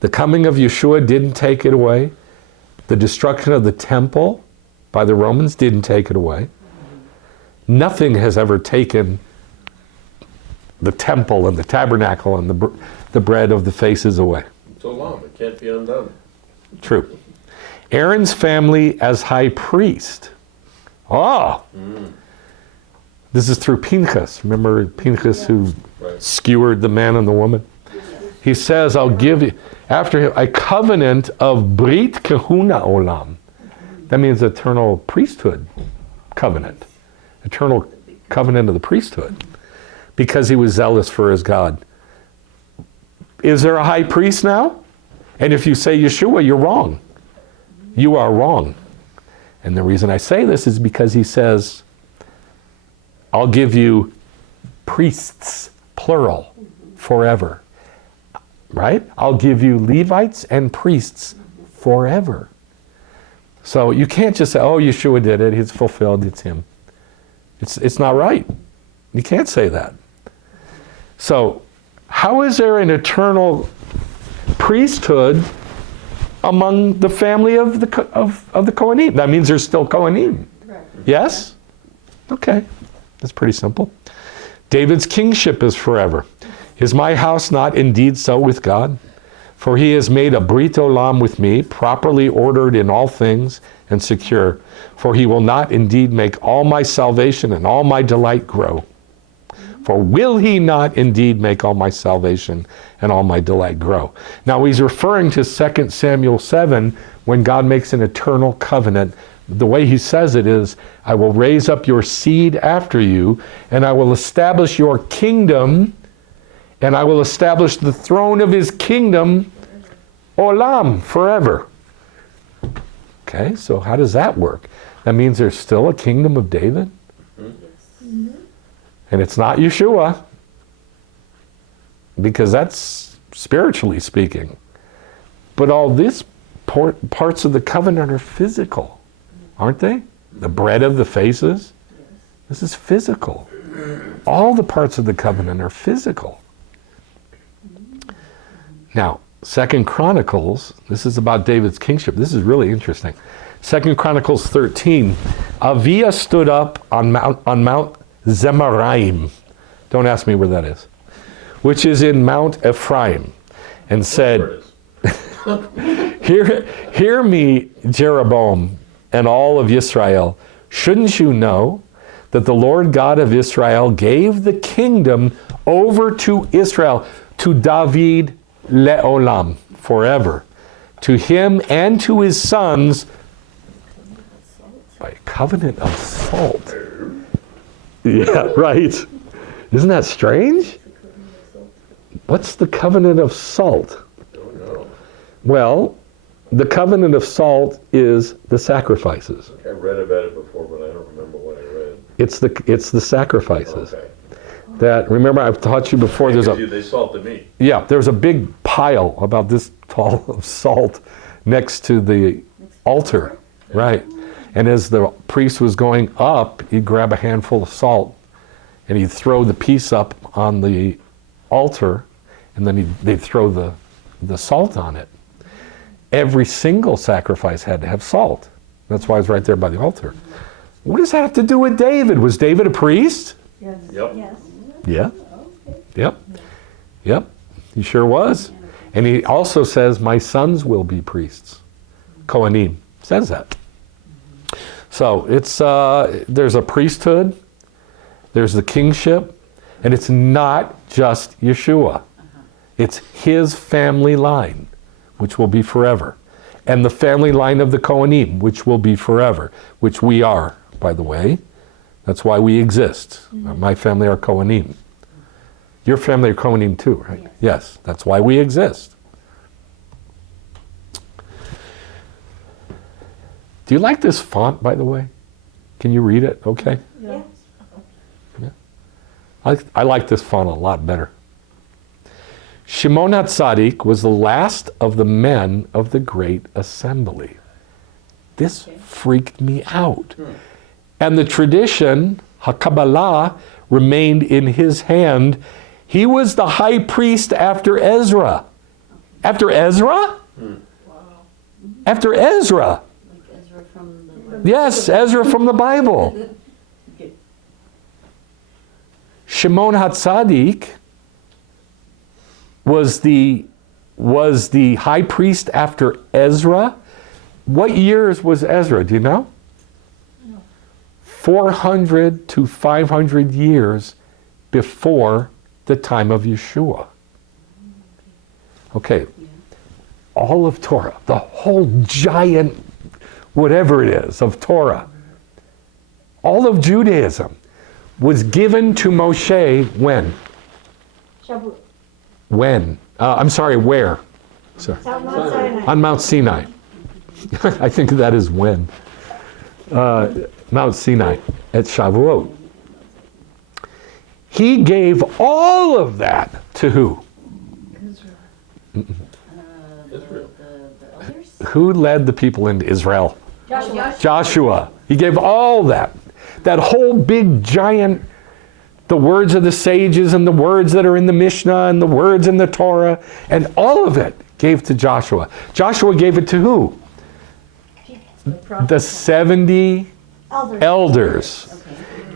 The coming of Yeshua didn't take it away. The destruction of the temple by the Romans didn't take it away. Nothing has ever taken the temple and the tabernacle and the bread of the faces away. So long, it can't be undone. True. Aaron's family as high priest. This is through Pinchas. Remember Pinchas who Right. skewered the man and the woman? He says, I'll give you, after him, a covenant of Brit Kehuna Olam. That means eternal priesthood covenant. Eternal covenant of the priesthood. Because he was zealous for his God. Is there a high priest now? And if you say Yeshua, you're wrong. You are wrong. And the reason I say this is because he says, I'll give you priests, plural, forever. Right? I'll give you Levites and priests forever. So you can't just say, oh, Yeshua did it, he's fulfilled, it's him. It's not right. You can't say that. So how is there an eternal priesthood among the family of the Kohanim? That means there's still Kohanim. Right. Yes? Okay. That's pretty simple. David's kingship is forever. Is my house not indeed so with God? For he has made a Brit Olam with me, properly ordered in all things and secure. For he will not indeed make all my salvation and all my delight grow. For will he not indeed make all my salvation and all my delight grow? Now he's referring to 2 Samuel 7 when God makes an eternal covenant. The way he says it is, I will raise up your seed after you, and I will establish your kingdom, and I will establish the throne of his kingdom, olam, forever. Okay, so how does that work? That means there's still a kingdom of David? And it's not Yeshua, because that's spiritually speaking. But all these parts of the covenant are physical, aren't they? The bread of the faces, This is physical. All the parts of the covenant are physical. Now, 2 Chronicles, this is about David's kingship. This is really interesting. 2 Chronicles 13, Aviah stood up on Mount Zemaraim. Don't ask me where that is. Which is in Mount Ephraim, and said, Hear me, Jeroboam, and all of Israel. Shouldn't you know that the Lord God of Israel gave the kingdom over to Israel, to David le'olam, forever, to him and to his sons by covenant of salt. Yeah, right. Isn't that strange? What's the covenant of salt? Don't know. Well, the covenant of salt is the sacrifices. I read about it before, but I don't remember what I read. It's the sacrifices. Okay. That, remember I've taught you before, They salt the meat. yeah, there's a big pile about this tall of salt next to the altar, right? And as the priest was going up, he'd grab a handful of salt and he'd throw the piece up on the altar, and then they'd throw the salt on it. Every single sacrifice had to have salt. That's why it's right there by the altar. What does that have to do with David? Was David a priest? Yes. Yep. Yes. Yeah. Yep. Yep. He sure was. And he also says, my sons will be priests. Kohanim says that. So it's there's a priesthood, there's the kingship, and it's not just Yeshua. It's his family line, which will be forever. And the family line of the Kohanim, which will be forever, which we are, by the way. That's why we exist. My family are Kohanim. Your family are Kohanim too, right? Yes, that's why we exist. Do you like this font, by the way? Can you read it? Okay. Yeah. I like this font a lot better. Shimon HaTzadik was the last of the men of the great assembly. This freaked me out. And the tradition, HaKabbalah, remained in his hand. He was the high priest after Ezra. After Ezra? After Ezra. Like Ezra from the Yes, Ezra from the Bible. Shimon HaTzadik was the high priest after Ezra. What years was Ezra? Do you know? 400 to 500 years before the time of Yeshua. Okay, all of Torah, the whole giant, whatever it is, of Torah, all of Judaism was given to Moshe when? Shavuot. When? Where? Sorry. Mount Sinai. On Mount Sinai. I think that is when. Mount Sinai at Shavuot. He gave all of that to who? Israel. the elders. Who led the people into Israel? Joshua. Joshua. He gave all that. That whole big giant, the words of the sages and the words that are in the Mishnah and the words in the Torah, and all of it gave to Joshua. Joshua gave it to who? The 70 elders.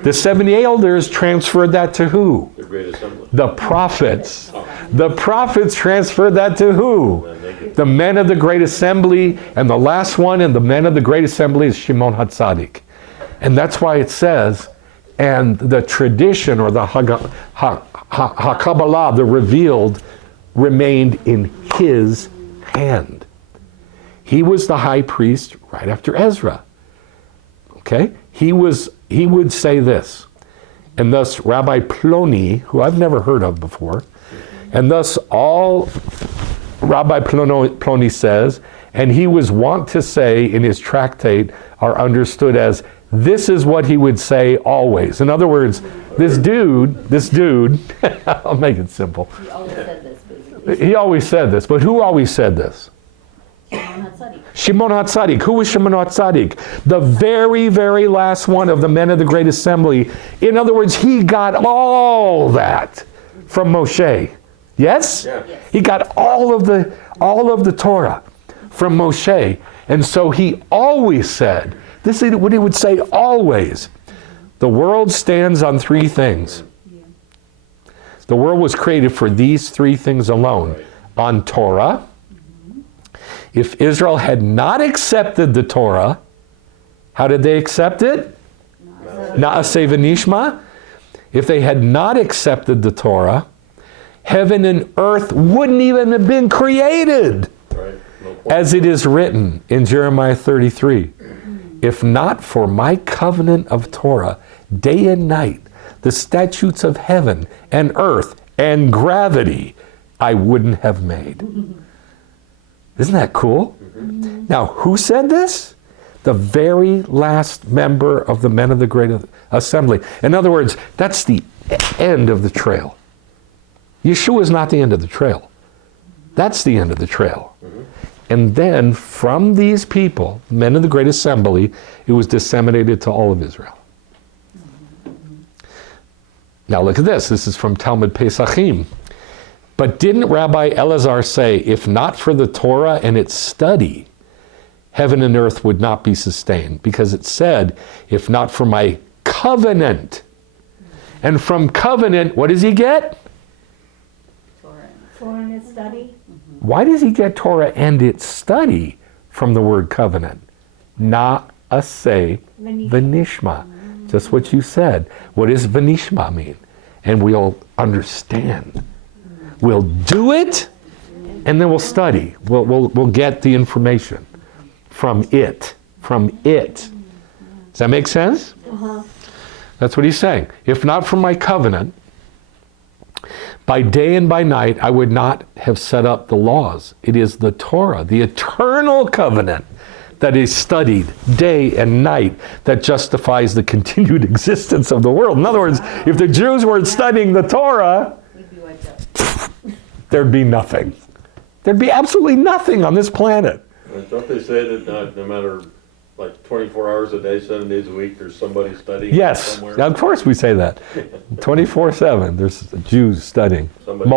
The 70 elders transferred that to who? The great assembly. The prophets. The prophets transferred that to who? The men of the great assembly, and the last one in the men of the great assembly is Shimon HaTzadik. And that's why it says, and the tradition or the HaKabbalah, the revealed, remained in his hand. He was the high priest right after Ezra. Okay? He would say this, and thus Rabbi Ploni, who I've never heard of before, and thus all Rabbi Ploni says, and he was wont to say in his tractate, are understood as, this is what he would say always. In other words, this dude, I'll make it simple. He always said this, basically. He always said this, but who always said this? Shimon HaTzadik. Shimon HaTzadik. Who was Shimon HaTzadik? The very, very last one of the men of the Great Assembly. In other words, he got all that from Moshe. Yes? Yeah. Yes. He got all of the Torah from Moshe. And so he always said, this is what he would say always. The world stands on three things. The world was created for these three things alone. Right. On Torah. If Israel had not accepted the Torah, how did they accept it? Na'aseh v'nishma. If they had not accepted the Torah, heaven and earth wouldn't even have been created. Right. No point. As it is written in Jeremiah 33, if not for my covenant of Torah, day and night, the statutes of heaven and earth and gravity, I wouldn't have made. Isn't that cool? Now, who said this? The very last member of the men of the Great Assembly. In other words, that's the end of the trail. Yeshua is not the end of the trail. That's the end of the trail. And then from these people, men of the Great Assembly, it was disseminated to all of Israel. Now look at this. This is from Talmud Pesachim. But didn't Rabbi Elazar say, if not for the Torah and its study, heaven and earth would not be sustained? Because it said, if not for my covenant. And from covenant, what does he get? Torah. Foreign study? Why does he get Torah and its study from the word covenant? Na'aseh v'nishma. Just what you said. What does v'nishma mean? And we'll understand. We'll do it, and then we'll study. We'll get the information from it. From it. Does that make sense? That's what he's saying. If not for my covenant, by day and by night, I would not have set up the laws. It is the Torah, the eternal covenant, that is studied day and night, that justifies the continued existence of the world. In other words, if the Jews weren't studying the Torah, We'd be wiped out. there'd be nothing. There'd be absolutely nothing on this planet. Don't they say that no matter, like 24 hours a day, 7 days a week, there's somebody studying Yes, somewhere? of course we say that. 24/7, there's Jews studying. Somebody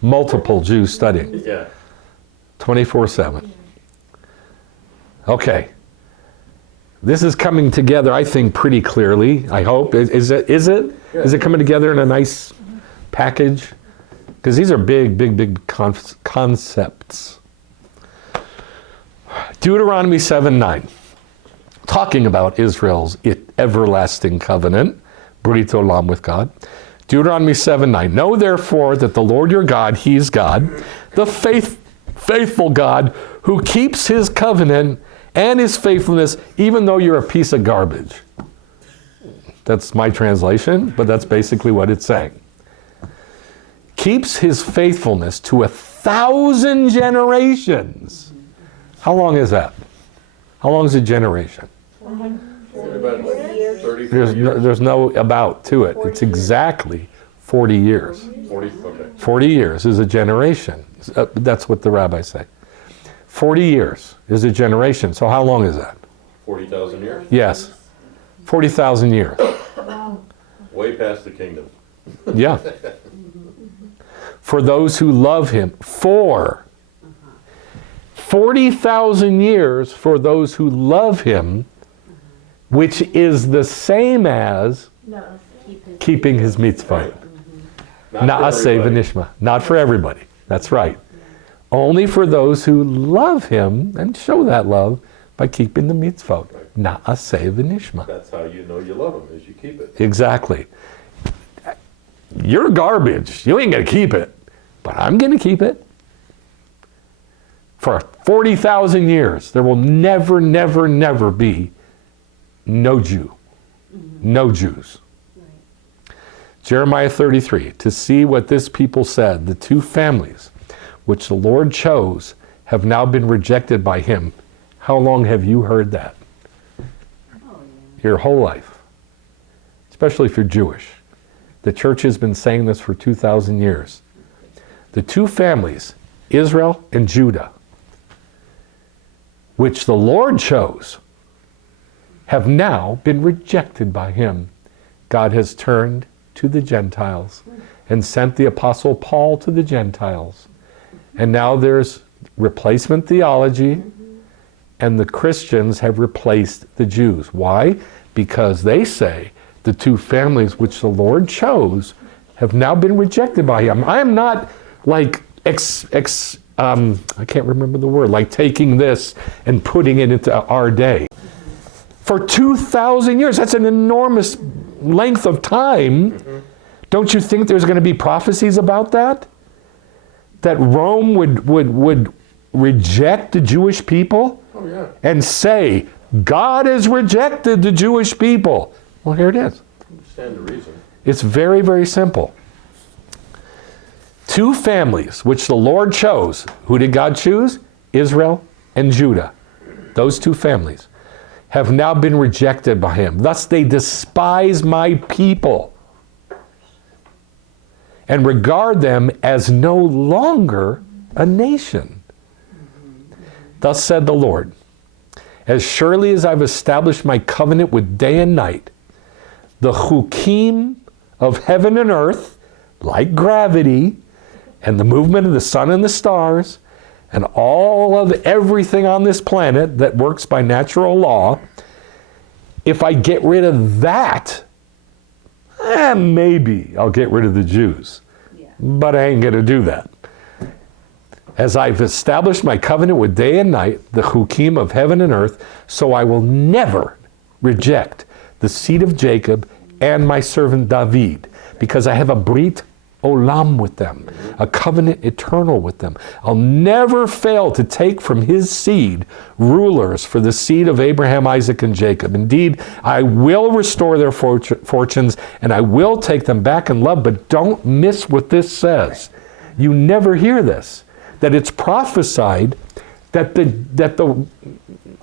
Multiple Jews studying. Yeah. 24/7. Okay. This is coming together, I think, pretty clearly, I hope. Is it? Is it coming together in a nice package? Because these are big concepts. Deuteronomy 7:9. Talking about Israel's everlasting covenant, Brit Olam with God. Deuteronomy 7:9. Know therefore that the Lord your God, He's God, the faithful God, who keeps His covenant and His faithfulness, even though you're a piece of garbage. That's my translation, but that's basically what it's saying. Keeps His faithfulness to 1,000 generations. How long is that? How long is a generation? Only about 30, 40 There's years. there's no about to it. It's exactly 40 years. 40, okay. 40 years is a generation. That's what the rabbis say. 40 years is a generation. So how long is that? 40,000 years? Yes. 40,000 years. Way past the kingdom. Yeah. For those who love Him. For 40,000 years for those who love Him, which is the same as No. keeping His mitzvot. Not for Na'aseh everybody. v'nishma. Not for everybody. That's right. Only for those who love Him and show that love by keeping the mitzvot. Na'aseh v'nishma. That's how you know you love them, is you keep it. Exactly. You're garbage. You ain't going to keep it. But I'm going to keep it. For 40,000 years, there will never be no Jew. No Jews. Jeremiah 33, to see what this people said, the two families which the Lord chose have now been rejected by Him. How long have you heard that? Your whole life. Especially if you're Jewish. The church has been saying this for 2,000 years. The two families, Israel and Judah, which the Lord chose, have now been rejected by him. God has turned to the Gentiles and sent the Apostle Paul to the Gentiles. And now there's replacement theology, and the Christians have replaced the Jews. Why? Because they say the two families which the Lord chose have now been rejected by him. I am not like I can't remember the word, like taking this and putting it into our day. For 2,000 years, that's an enormous length of time. Don't you think there's going to be prophecies about that? That Rome would reject the Jewish people? Oh, yeah. And say, God has rejected the Jewish people. Well, here it is. Stand to reason. It's very, very simple. Two families which the Lord chose. Who did God choose? Israel and Judah. Those two families have now been rejected by him. Thus they despise my people and regard them as no longer a nation. Thus said the Lord, as surely as I've established my covenant with day and night, the chukim of heaven and earth, like gravity, and the movement of the sun and the stars, and all of everything on this planet that works by natural law, if I get rid of that, maybe I'll get rid of the Jews. But I ain't going to do that. As I've established my covenant with day and night, the chukim of heaven and earth, so I will never reject the seed of Jacob and my servant David, because I have a brit olam with them, a covenant eternal with them. I'll never fail to take from his seed rulers for the seed of Abraham, Isaac, and Jacob. Indeed, I will restore their fortunes, and I will take them back in love, but don't miss what this says. You never hear this, that it's prophesied that the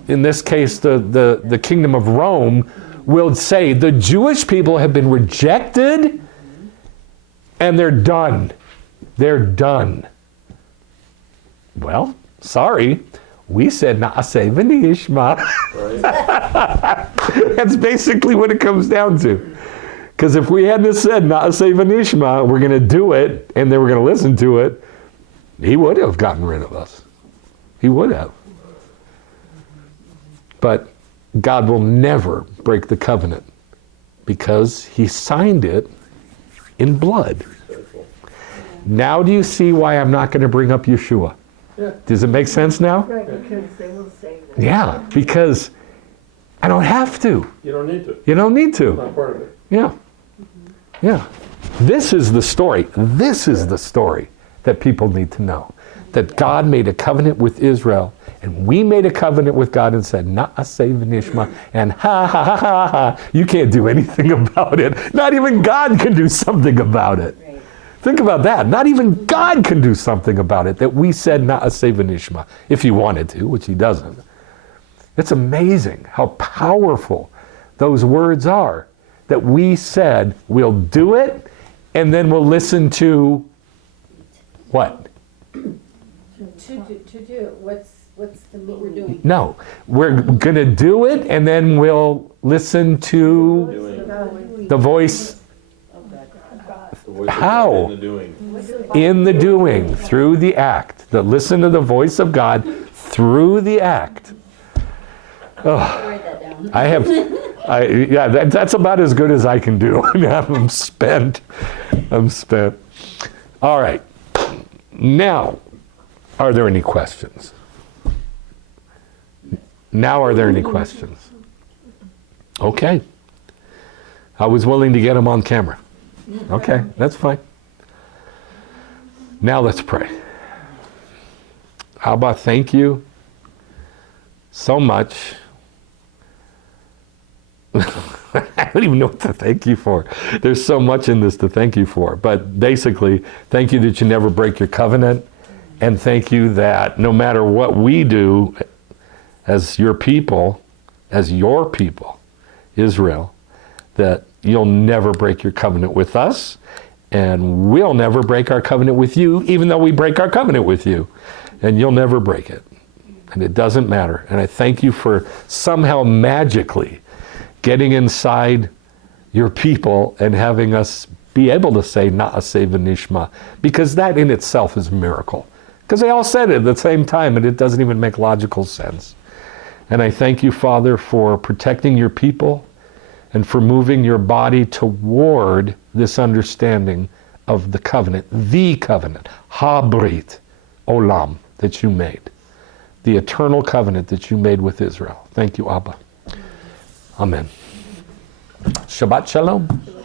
in this case, the kingdom of Rome will say, the Jewish people have been rejected, and they're done. They're done. Well, sorry. We said na'aseh v'nishma. Right? That's basically what it comes down to. Because if we hadn't said na'aseh v'nishma, we're going to do it, and they were going to listen to it, he would have gotten rid of us. He would have. But God will never break the covenant because he signed it in blood. Now do you see why I'm not going to bring up Yeshua? Yeah. Does it make sense now? Right, because they will say that. Yeah, because I don't have to. You don't need to. You don't need to. Not part of it. Yeah. Yeah. This is the story. This is the story that people need to know. That God made a covenant with Israel, and we made a covenant with God and said, na'aseh v'nishma, and ha ha ha ha ha, you can't do anything about it. Not even God can do something about it. Right. Think about that. Not even God can do something about it, that we said na'aseh v'nishma, if he wanted to, which he doesn't. It's amazing how powerful those words are, that we said we'll do it, and then we'll listen to what? To do it, what's the meaning? We're doing. No, we're going to do it, and then we'll listen to Doing. the voice The voice of How? God in the doing. in the doing, through the act. That listen to the voice of God through the act. Oh, Write that down. that's about as good as I can do. I'm spent. All right. Now, are there any questions? Now, are there any questions? Okay. I was willing to get them on camera. Okay, that's fine. Now let's pray. Abba, thank you so much. I don't even know what to thank you for. There's so much in this to thank you for. But basically, thank you that you never break your covenant. And thank you that no matter what we do as your people, Israel, that you'll never break your covenant with us, and we'll never break our covenant with you, even though we break our covenant with you. And you'll never break it. And it doesn't matter. And I thank you for somehow magically getting inside your people and having us be able to say Na'aseh v'nishma, because that in itself is a miracle. Because they all said it at the same time, and it doesn't even make logical sense. And I thank you, Father, for protecting your people and for moving your body toward this understanding of the covenant, Habrit Olam, that you made, the eternal covenant that you made with Israel. Thank you, Abba. Amen. Shabbat Shalom.